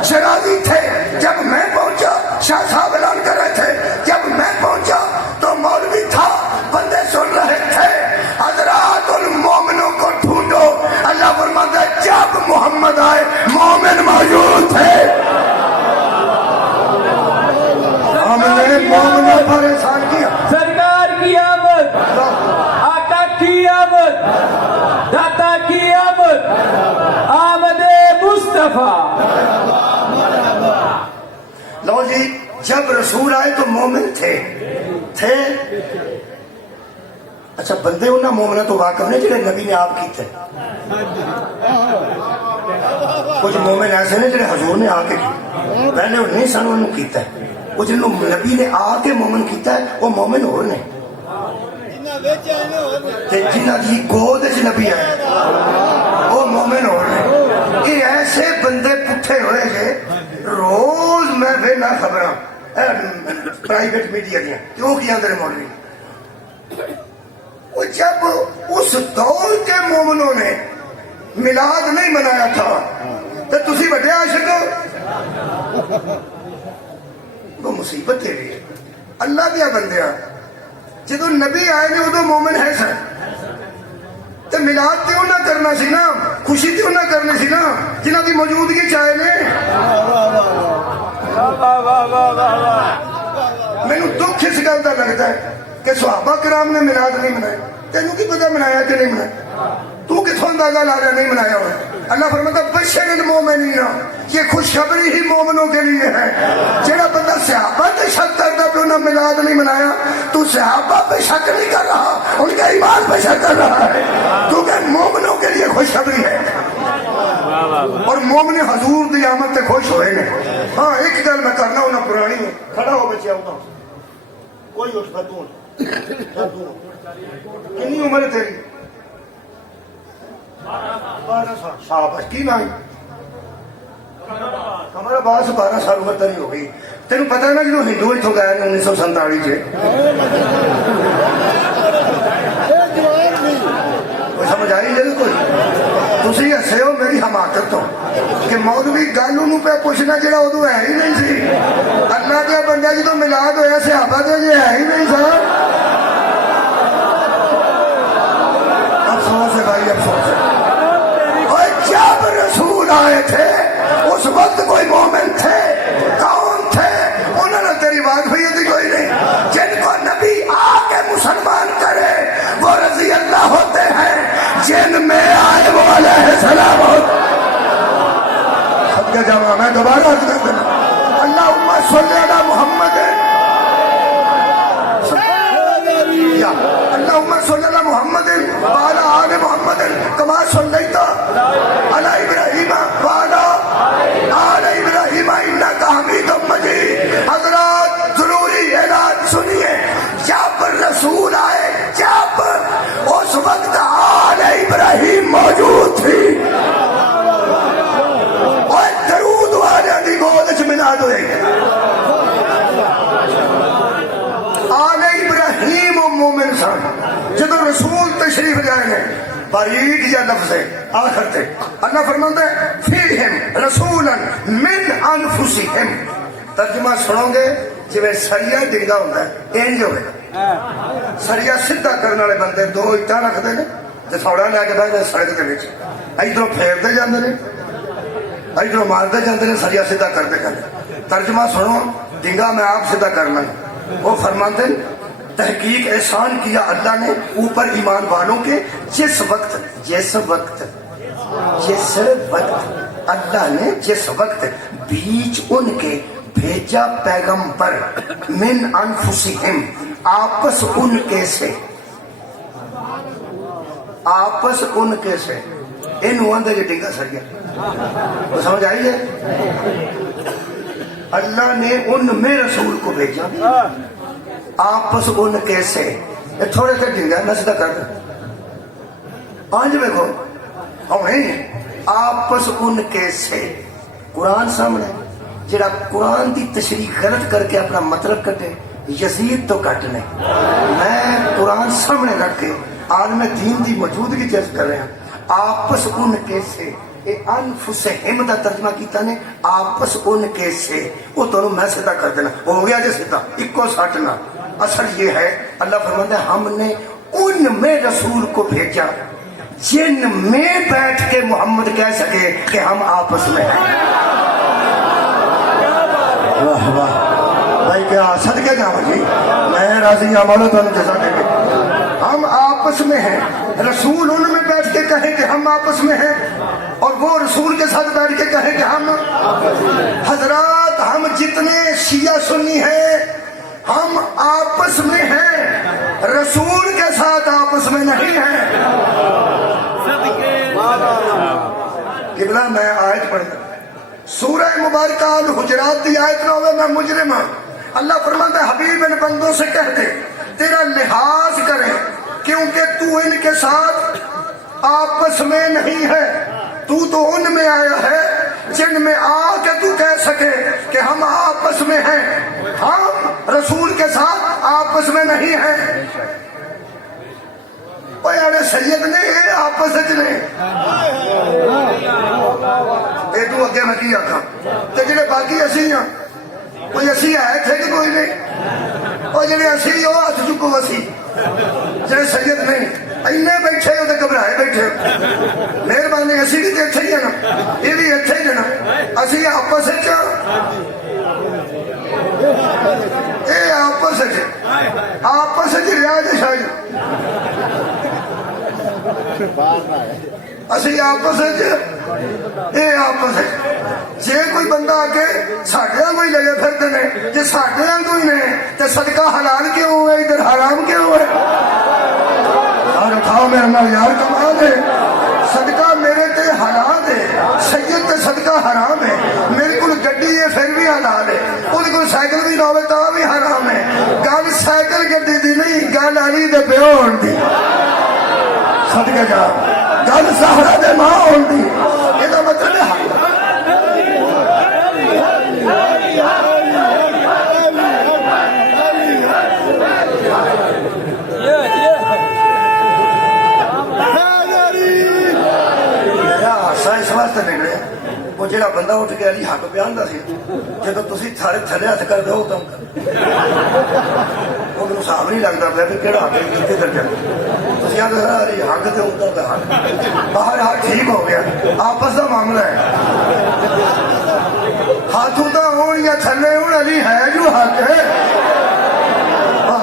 شرازی تھے جب میں پہنچا، شاہ صاحب اعلان کر رہے تھے جب میں پہنچا تو مولوی تھا، بندے سن رہے تھے، حضرات المومنوں کو ڈھونڈو، اللہ فرماتا ہے جب محمد آئے مومن موجود تھے۔ ہم نے مومنوں پر احسان کیا، سرکار کی آمد، آقا کی آمد، داتا کی آمد، آمد مصطفیٰ۔ لو جی جب رسول آئے تو مومن تھے اچھا بندے انہاں مومنہ تو واقف نے جڑے نبی نے آپ کیتے، کچھ مومن ایسے نے جڑے حضور نے آ کے پہلے وہ نہیں سن انہوں کیتا ہے، وہ جنہوں نبی نے آ کے مومن کیتا ہے وہ مومن ہو نے، جنہ کی گود وچ نبی آئے وہ مومن ہو نے۔ یہ ایسے بندے پٹھے ہوئے گے، روز میں ویلا خبراں پرائیویٹ میڈیا دیا کیوں کیا اندر مولوی، وہ جب اس دور کے مومنوں نے میلاد نہیں منایا تھا تو تسی بڑے عاشق ہو، وہ مصیبت ہے بھی اللہ دیا بندیا، جدو نبی آئے نے ادو مومن ہے سر تو میلاد کیوں نہ کرنا سی نا، خوشی کیوں نہ کرنی سی نا جنہ کی موجودگی چاہے نے۔ مینو دکھ اس گل کا لگتا ہے کہ صحابہ کرام نے میلاد نہیں منایا، تینوں کی پتہ منایا کہ نہیں منایا، تو کتوں اندازہ لا رہا نہیں منایا ہوا۔ اللہ فرماتا بشر المومنین، یہ خوشخبری ہی مومنوں کے لیے ہے۔ جڑا بندہ صحابہ پہ شک کرتا پہ انہیں میلاد نہیں منایا، تو صحابہ پہ شک نہیں کر رہا، ان کے ایمان پہ شک کر رہا ہے، کیونکہ مومنوں کے لیے خوشخبری ہے اور مومن حضور دی آمد تے خوش ہوئے نے۔ ہاں ایک گل میں کرنا ہونا پرانی ہے، کھڑا ہو بچے آؤں کوئی اس بدوں کنی عمر ہے تیری؟ 12 سال۔ شاباش، کی نام؟ ہمارا باس 12 سال عمر تری ہو گئی۔ تینوں پتہ ہے نا جنہوں ہندو اتوں گئے 1947 کوئی سمجھ آئی جائے کوئی؟ تسی ہسے ہو میری حماقت تو کہ مولوی گل انہوں پہ پوچھنا جڑا ادو ہے ہی نہیں سی۔ اللہ دیا بندہ جدو میلاد ہویا صحابہ تے جی ہے ہی نہیں سر۔ افسوس ہے بھائی، افسوس ہے۔ اور جب رسول آئے تھے اس وقت کوئی مومن تھے، کون تھے؟ انہوں نے تیری واقفیت ہی کوئی نہیں۔ جن کو نبی آ کے مسلمان کرے وہ رضی اللہ ہوتے ہیں، جن میں آئے وہ علیہ السلام ہوتے۔ صدقہ جامعہ میں دوبارہ عرض کر دوں، اللہم صلی علی محمد، اللہم صلی علی محمد وعلی آل محمد کما صلیت علی ابراہیم وعلی آل ابراہیم انک حمید مجید۔ حضرات ضروری اعلان سنیے، جب رسول آئے جب اس وقت آل ابراہیم موجود تھی، اور درود والے دی گود چ میلاد ہوئے گی۔ آل ابراہیم مومن سن، جدو رسول تشریف لائے نے باریک یا لفظ ہے آخر تے اللہ فرماتا ہے فیہم رسولا من انفسہم۔ ترجمہ سنو گے جویں سریا ڈنگا ہوتا ہے اینج ہوئے گا۔ سریا سدھا کرنے والے بندے دو اٹا رکھتے ہیں تے تھوڑا لے کے بہتے سڑک کے وچ، ادھروں پھیرتے جاندے نے ادھروں مارتے جاندے نے، سریا سدھا کرتے کرتے۔ ترجمہ سنو، ڈنگا میں آپ سدھا کرنا، وہ فرماتے ہیں تحقیق احسان کیا اللہ نے اوپر ایمان والوں کے، جس وقت اللہ نے جس وقت بیچ ان کے بھیجا پیغمبر من انفسہم، آپس ان کے سے انہوں اندر یہ ڈنگا سر گیا، وہ سمجھ آئی ہے؟ اللہ نے ان میں رسول کو بھیجا، آپس ان کے سے تھوڑے سے ڈنگا نہ سیدھا کر دیں آنج میں کو آپس ان کے سے۔ قرآن سامنے جڑا قرآن دی تشریح غلط کر کے اپنا مطلب کٹے یزید تو کٹ نہیں، میں قرآن سامنے رکھ کے عالم دین دی موجودگی چرچ کر رہے ہیں۔ آپس ان کے سے انفسہم دا ترجمہ کیتا نے آپس ان کے سے. وہ تو میں سیدھا کر دینا ہو گیا جی سیدھا اکو سٹ نہ. اصل یہ ہے اللہ فرماتا ہے ہم نے ان میں رسول کو بھیجا جن میں بیٹھ کے محمد کہہ سکے کہ ہم آپس میں ہیں. واہ واہ بھائی کیا صدقے جاؤ جی میں راضی ہوں مولا تعالیٰ جزا دیں گے. ہم آپس میں ہیں رسول ان میں بیٹھ کے کہیں کہ ہم آپس میں ہیں اور وہ رسول کے ساتھ بیٹھ کے کہیں کہ ہم حضرات ہم جتنے شیعہ سنی ہیں ہم آپس میں ہیں رسول کے ساتھ آپس میں نہیں ہیں. قبلہ میں آیت پڑھتا سورہ مبارکہ الحجرات دی آیت نہ ہوئے میں مجرم ہوں. اللہ فرماتا ہے حبیب ان بندوں سے کہہ دے تیرا لحاظ کریں کیونکہ تو ان کے ساتھ آپس میں نہیں ہے. تو ان میں آیا ہے جن میں آ کے تو کہہ سکے کہ ہم آپس میں ہیں. ہم رسول کے ساتھ آپس میں نہیں ہیں. یار سید نے یہ آپس نے یہ تو اگے میں کی آخا تے جڑے باقی اسی ہاں کوئی اسی ہے تھے کہ کوئی نہیں. اور جڑے اسی وہ ہاتھ چکو اسی جڑے سید نہیں اینے بیٹھے ہو تو گھبرائے بیٹھے. مہربانی اسی بھی اتنے ہی ہے نا یہ بھی اتنے ہی ہے نا. اسی آپس یہ آپس آپس رہا جی شاید اسی آپس یہ آپس جے کوئی بندہ آ کے ساڈے کوئی لگے پھرتے ہیں جی ساڈے کوئی نہیں تو صدقہ حلال کیوں ہے ادھر حرام کیوں ہے. اور اٹھاؤ میرے نال یار کمال ہے صدقہ میرے تے حلال ہے سید تے صدقہ حرام ہے. میرے کو گڈی ہے پھر بھی حلال ہے وہ کو سائیکل بھی نہ ہوئے تو بھی حرام ہے. گل سائیکل گڈی دی نہیں گل علی دے پیو ہون دی صدقے جا گل سہارا دے ماں ہون دی. یہ مطلب ہے اس واسطے نکلے وہ جہاں بندہ اٹھ کے علی حق پہ آندا سی جب تسی تھارے تھلے ہاتھ کر دو تو وہ حساب نہیں لگتا پیا کہ کہڑا حق کتنے کر جائے. تھی آدھے علی حق تو ہوتا تو حق باہر حق ٹھیک ہو گیا آپس کا معاملہ ہے. ہاتھ ہوتا ہون یا تھلے ہون علی ہے جو حق ہے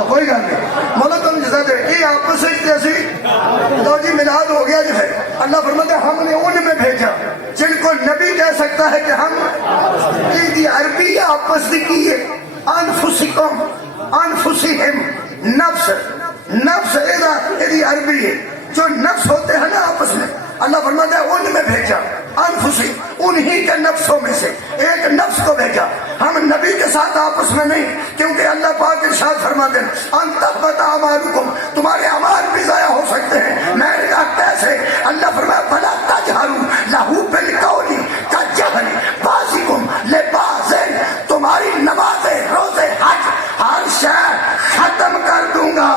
کوئی گل نہیں. مولا تم جزا دے یہ آپس تو جی میلاد ہو گیا جی پھر اللہ فرماتا ہے ہم نے ان میں بھیجا جن کو نبی کہہ سکتا ہے کہ ہم کی عربی آپس کی ہے انفسکم انفسہم نفس نفس یہ عربی ہے جو نفس ہوتے ہیں نا آپس میں اللہ فرماتا ہے ان میں بھیجا انفسی انہی کے نفسوں میں سے ایک نفس کو بھیجا. ہم نبی کے ساتھ آپس میں نہیں کیونکہ اللہ پاک ارشاد فرماتے ہیں انتبت اعمالکم تمہارے اعمال بھی ضائع ہو سکتے ہیں. میں نے کہا کیسے؟ اللہ فرمایا فلا تجہروا لہ بالقول کجہر بعضکم لبعض تمہاری نمازیں روزے حج ہر شے ختم کر دوں گا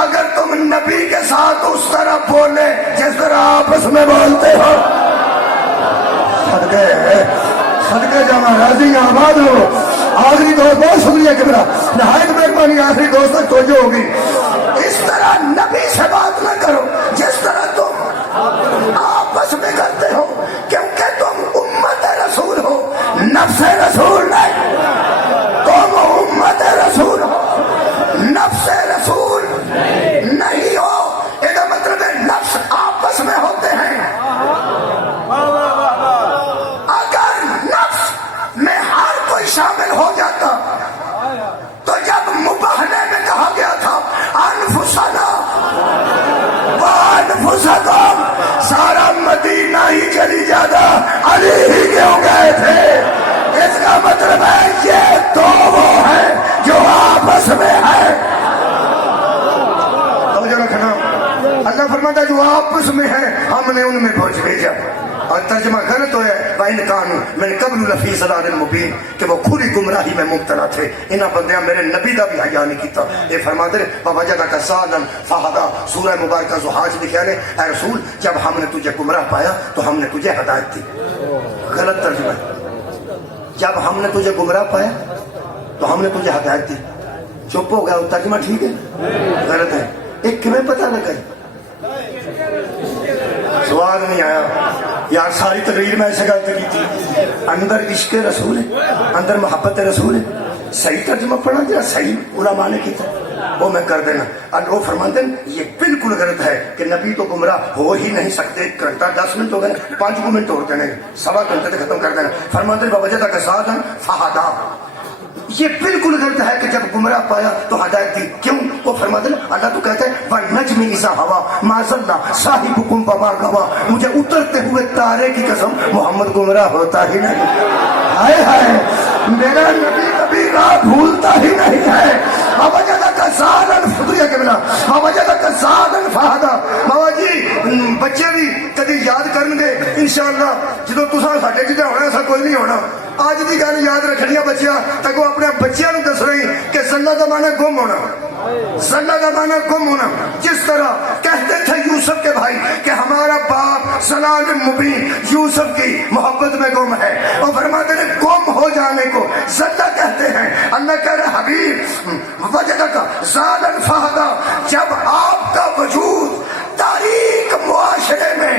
اگر تم نبی کے ساتھ اس طرح بولے جس طرح آپس میں بولتے ہو. صدقے جانا راضی آباد ہو. آخری دوست بہت شکریہ کبرا نہایت مہربانی. آخری دوست تک توجہ ہوگی. اس طرح نبی سے بات نہ کرو جس طرح تم آپس میں کرتے ہو کیونکہ تم امت رسول ہو نفس رسول نہیں. تم امت رسول ہو نفس رسول نہیں ہو. یہ مطلب ہے نفس آپس میں ہوتے ہیں. شامل ہو جاتا تو جب مباہلے میں کہا گیا تھا انفسنا وانفسکم سارا مدینہ ہی چلی جاتا علی ہی کیوں گئے تھے. اس کا مطلب ہے یہ تو وہ ہے جو آپس میں ہے. توجہ رکھنا اللہ فرماتا جو آپس میں ہے ہم نے ان میں پہنچ بھیجا. اور ترجمہ غلط ہوا ہے وَإِنْ كَانُوا مِنْ قَبْلُ لَفِي ضَلَالٍ مُبِينٍ کہ وہ کھلی گمراہی میں مبتلا تھے. انہاں بندیاں میرے نبی دا بھی حیا نہیں کیتا. یہ فرماتے ہیں وَوَجَدَكَ ضَالًّا فَهَدَىٰ. سورہ مبارکہ زحاج لکھا ہے اے رسول جب ہم نے تجھے گمراہ پایا تو ہم نے تجھے ہدایت دی. غلط ترجمہ ہے. جب ہم نے تجھے گمراہ پایا تو ہم نے تجھے ہدایت دی. چپ ہو گیا. ترجمہ ٹھیک ہے غلط ہے. ایک کیویں پتہ لگا سوال نہیں آیا یار. ساری تقریر میں ایسے غلط کی تھی. اندر عشق رسول ہے, اندر محبت رسول ہے. صحیح ترجمہ پڑھا جا صحیح علماء نے کیا وہ میں کر دینا. اور وہ فرماتے ہیں یہ بالکل غلط ہے کہ نبی تو گمراہ ہو ہی نہیں سکتے. 1 گھنٹہ 10 منٹ ہو گئے 5 منٹ اور دینے 1.25 گھنٹے تک ختم کر دینا. فرماتے ہیں وَوَجَدَكَ ضَالًّا فَهَدَىٰ. یہ بالکل غلط ہے کہ جب گمراہ پایا تو ہدایت دی. کیوں؟ وہ فرماتے ہیں اللہ تو کہتا ہے وَالنَّجْمِ إِذَا هَوَىٰ مَا ضَلَّ صَاحِبُكُمْ وَمَا غَوَىٰ. مجھے اترتے ہوئے تارے کی قسم محمد گمراہ ہوتا ہی نہیں. ہائے ہائے میرا نبی کبھی راہ بھولتا ہی نہیں ہے. وَوَجَدَكَ ضَالًّا فَهَدَىٰ. بابا جی بچے بھی کدی یاد کرن گے انشاءاللہ. جدو تساں ساڈے جہاں ہونا ایسا کوئی نہیں ہونا. آج دی گل یاد رکھنی ہے بچیاں تک وہ اپنے بچیاں نوں دس رہی کہ زلہ کا معنی گم ہونا. زلہ کا معنی گم ہونا. جس طرح کہتے تھے یوسف کے بھائی کہ ہمارا باپ ضلال مبین یوسف کی محبت میں گم ہے. اور فرماتے ہیں گم ہو جانے کو زلہ کہتے ہیں. اللہ کہہ رہے حبیب وجدک ضالا فہدا. جب آپ کا وجود تاریک معاشرے میں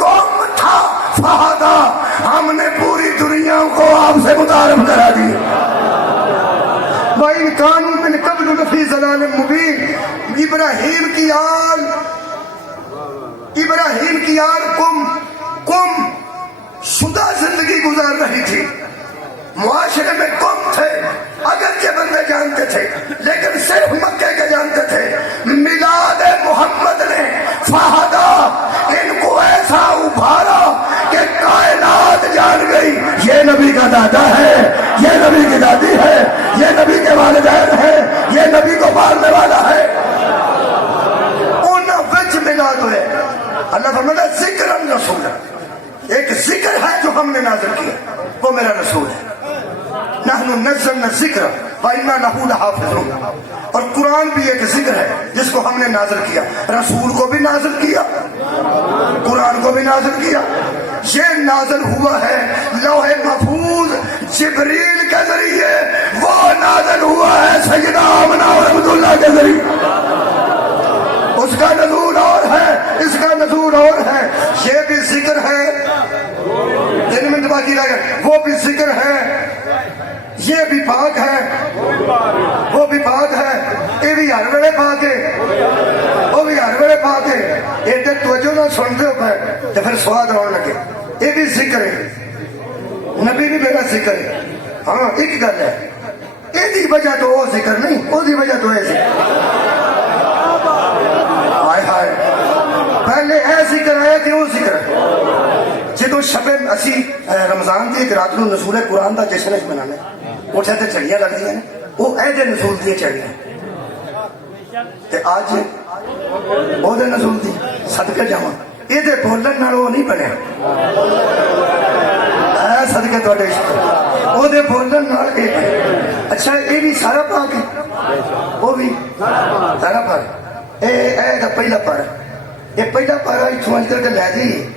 گم تھا فہدا ہم نے پوری دنیا کو آپ سے متعارف کرا دی. وَإِنْ كَانُوا مِنْ قَبْلُ لَفِي ضَلَالٍ مُبِينٍ. ابراہیم کی آل کم شدہ زندگی گزار رہی تھی. معاشرے میں کم تھے. اگرچہ بندے جانتے تھے لیکن صرف مکے کے جانتے تھے. میلاد محمد نے فہدا ان کو ایسا ابھارا کہ کائنات جان گئی یہ نبی کا دادا ہے, یہ نبی کی دادی ہے, یہ نبی کے والدین ہے, یہ نبی کو مارنے والا ہے. انہوں وچ میلاد ہوئے. اللہ فرماتا ذکر رسول. ایک ذکر ہے جو ہم نے نازل کیا وہ میرا رسول ہے. نحن نزلنا الذکر وَإِنَّا لَهُ لَحَافِظُونَ. اور قرآن بھی ایک ذکر ہے جس کو ہم نے نازل کیا. رسول کو بھی نازل کیا, قرآن کو بھی نازل کیا. یہ نازل ہوا ہے لوح محفوظ جبریل کے ذریعے. وہ نازل ہوا ہے سیدنا آمنہ اور عبداللہ کے ذریعے. اس کا نزول اور ہے, اس کا نزول اور ہے. یہ بھی ذکر ہے. 3 منٹ باقی رہ گئے. وہ بھی ذکر ہے, یہ بھی پاک ہے, وہ بھی پاک ہے. یہ بھی ہر ویلے پاک ہے, وہ بھی ہر ویلے پاک ہے. یہ توجہ نہ سنتے ہو پہ تو پھر سواد آنے لگے. یہ بھی ذکر ہے, نبی بھی میرا ذکر ہے. ہاں ایک گل ہے یہ وجہ تو وہ ذکر نہیں, وہ وجہ تو ہے ذکر. ہائے ہائے پہلے اے ذکر ہے کہ وہ ذکر ہے. جدو شب اسی رمضان کی ایک رات نو نزول قرآن دا جشن منانے اٹھے تے چڑیاں لگدی ہیں وہ اے دے نزول دی چڑیاں تے اج او دے نزول دی صدقے جاواں اے دے بولن نال او نہیں بنیا. اے صدقے تواڈے عشق او دے بولن نال اے بنیا. اچھا اے بھی سارا پاک ہے, وہ بھی سارا پاک. اے دا پہلا پارا, یہ پہلا پارا اتوں اج کر کے لے جائیے.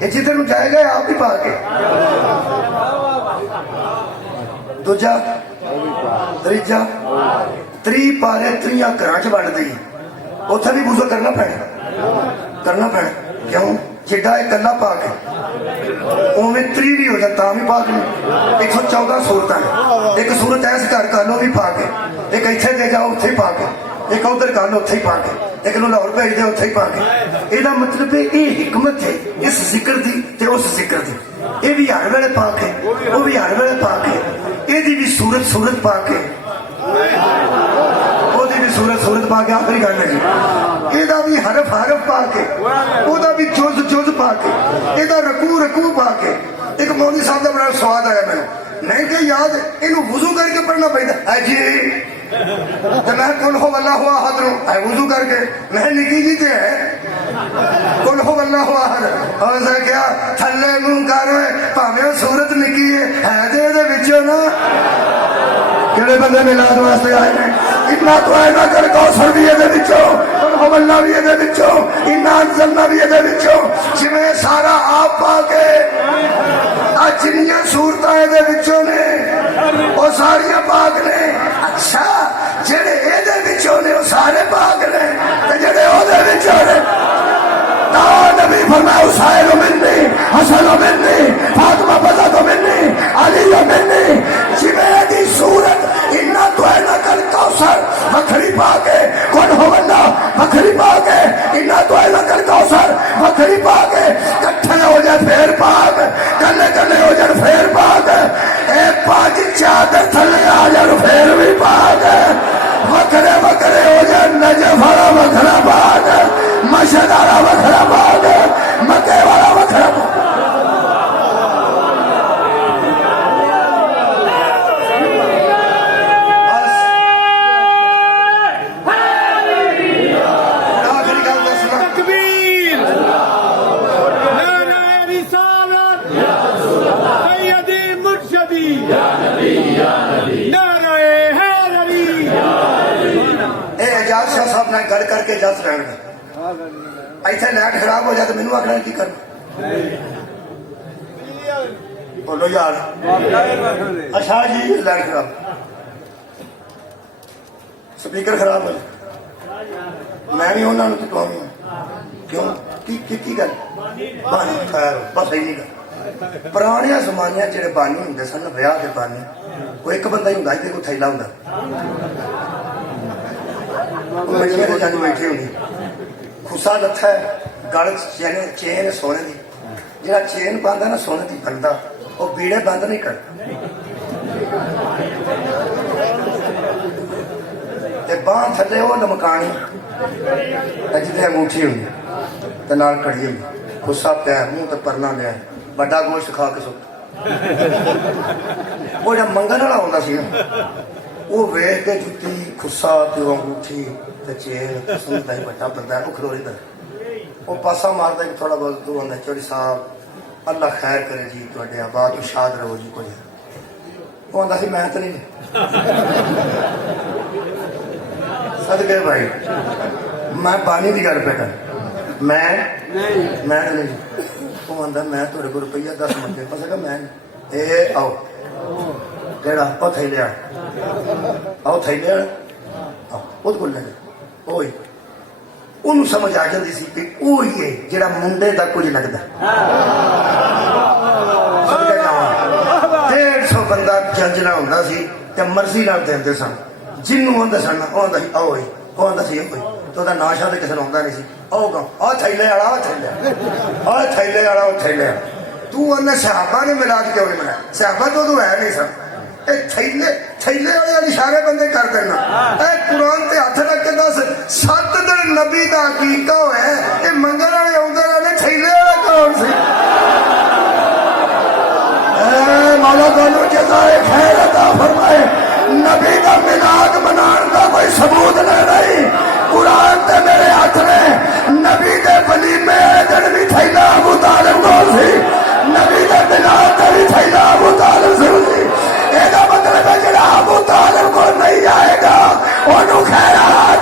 یہ جدھر جائے گا آپ ہی پا کے. دوجا تیجا تری پارے 3 گھراں چ بن گئی. اتنے بھی وضو کرنا پینا کیوں جڈا ایک کلا پاک ہے اوے 3 بھی ہو جاتا بھی پاک نہیں. 114 صورت ہے. ایک صورت ایس گھر کر لو بھی پاک ہے, ایک اتنے دے جاؤ اتنے پاک ہے, ایک ادھر کر لو اتنے ہی پاک ہے, ایک لاہور بھیج دے اتنے ہی پاک ہے. یہ مطلب یہ حکمت ہے اس ذکر دی تے اس ذکر دی. یہ بھی ہر ویلے پاک ہے, وہ بھی ہر ویلے پاک ہے. یہ بھی صورت پاک ہے, وہ بھی صورت پاک ہے. آخری گل ہے جی یہ بھی حرف پاک ہے, وہ بھی جز پاک ہے, یہ رکوع پاک ہے. ایک مولوی صاحب کا بڑا سواد آیا میں کہ یاد یہ وضو کر کے پڑھنا پڑتا ہے جی. تو میں کل ہو اللہ احد وضو کر کے میں نکی جی تے ہے کل ہو اللہ احد اور کیا تھلے منہ کر ਭਾਵੇਂ ਸੂਰਤ ਨਿੱਕੀ ਹੈ ਤੇ ਇਹਦੇ ਵਿੱਚੋਂ ਨਾ ਕਿਹੜੇ ਬੰਦੇ ਮਿਲਾਦ ਵਾਸਤੇ ਆਏ ਨੇ ਇੰਨਾ ਤੋਂ ਆਏਗਾ ਕਰ ਕੌਸਰ ਵੀ ਇਹਦੇ ਵਿੱਚੋਂ ਹਵੱਲਾ ਵੀ ਇਹਦੇ ਵਿੱਚੋਂ ਇੰਨਾ ਅੰਜ਼ਲਨਾ ਵੀ ਇਹਦੇ ਵਿੱਚੋਂ ਜਿਵੇਂ ਸਾਰਾ ਆਪ ਪਾ ਕੇ ਆ ਜਿੰਨੀਆਂ ਸੂਰਤਾਂ ਇਹਦੇ ਵਿੱਚੋਂ ਨੇ ਉਹ ਸਾਰੀਆਂ ਪਾਕ ਨੇ ਅੱਛਾ ਜਿਹੜੇ ਇਹਦੇ ਵਿੱਚੋਂ ਨੇ ਉਹ ਸਾਰੇ ਪਾਕ ਨੇ ਤੇ ਜਿਹੜੇ ਉਹਦੇ ਵਿੱਚੋਂ ਨੇ نبی فرمایا حسین منی حسن منی فاطمہ بزا تو منی علی منی جویں دی صورت انہاں تو نہ کر کوثر وکھری پا کے کون ہونا وکھری پا کے انہاں تو نہ کر کوثر وکھری پا کے کٹھے ہو جائے پھر پاک کلے کلے ہو جائے پھر پاک اے پاک چادر تھلے آ جائے پھر بھی پاک وکھرے وکھرے ہو جائے نجف والا وکھرا پاک مشہد والا وکھرا پاک مکے والا وکھرا پاک تکبیر نعرہ رسالت سیدی مرشدی نعرہ حیدری اے اعجاز شاہ صاحب نے گڑ کر کے جس رہن گا ایسے نیٹ خراب ہو جائے تو مینوں آخنا کی کرنا بولو یار اچھا جی لائٹ خراب سپیکر خراب ہو جائے میں بھی انہوں نے ٹکواؤں کیوں کی گل بانی خیر بس صحیح نہیں گل پرانے زمانے جڑے بانی ہوں سن ویاہ کے بانی وہ ایک بندہ ہی ہوں کوئی تھیلا ہوں مچھلیاں کے جنگ بیٹھی ہوں خسا لتھا ہے گل چین سونے دی جہاں چین باندھا نا سونے دی بنتا وہ بیڑے بند نہیں کرتا باہ تھلے وہ لمکانی جتنے انگوٹھی ہوئی تو نال کڑی ہوئی خسا پیا منہ تو پرنا لیا بڑا گوشت کھا کے سکتا وہ جب منگن والا ہوتا سی وہ ویخ کے جتی خسا تو انگوٹھی تو چین سمجھتا ہی بڑا بندہ ہے وہ کھلوری دا وہ پاسا مارتا ہے تھوڑا بہت تو آتا چوڑی صاحب اللہ خیر کرے جی تھوڑے آباد تو شاد رہو جی کچھ وہ آتا سی میں تو نہیں صدقے بھائی میں پانی کی گل پہ کر میں تو نہیں وہ آتا میں تھوڑے کو روپیہ 10 منگے پس کہ میں اے آؤ کہڑا آؤ تھائی لیا آؤ تھائی لیا آؤ وہ تو لے وہی انہوں سمجھ آ جاتی سی کہ وہی ہے جہاں منڈے کا کچھ لگتا 150 بندہ ججنا ہوتا سی تے مرضی نال دے سن جنوں آدھے سن وہ آتا سی آؤ وہ آتا سی کوئی تو وہ ناشا تو کسی نے آتا نہیں سی آؤ گاؤں آ تھیلے والا آ تھیلے آ تھیلے والا وہ تھیلے تو انہیں صحابہ نے ملا کے کیوں نہیں ملایا صحابہ تو ہے نہیں سن تھیلے والے اشارے بندے کر دینا اے قرآن تے ہاتھ رکھ کے دس 7 دن نبی دا عقیقہ ہوئے اے منگل والے آدھے رہے تھیلے والا کون سی اے مولا تانوں جزائے خیر عطا فرمائے نبی دا میلاد منان دا کوئی ثبوت نہیں قرآن تے میرے ہاتھ نے نبی دے ولیمے دن بھی تھیلا ابو طالب کون سی نبی دے میلاد تے بھی تھیلا ابو طالب سی یہ مطلب ہے جڑا ابو طالب کو نہیں آئے گا انہوں خیرات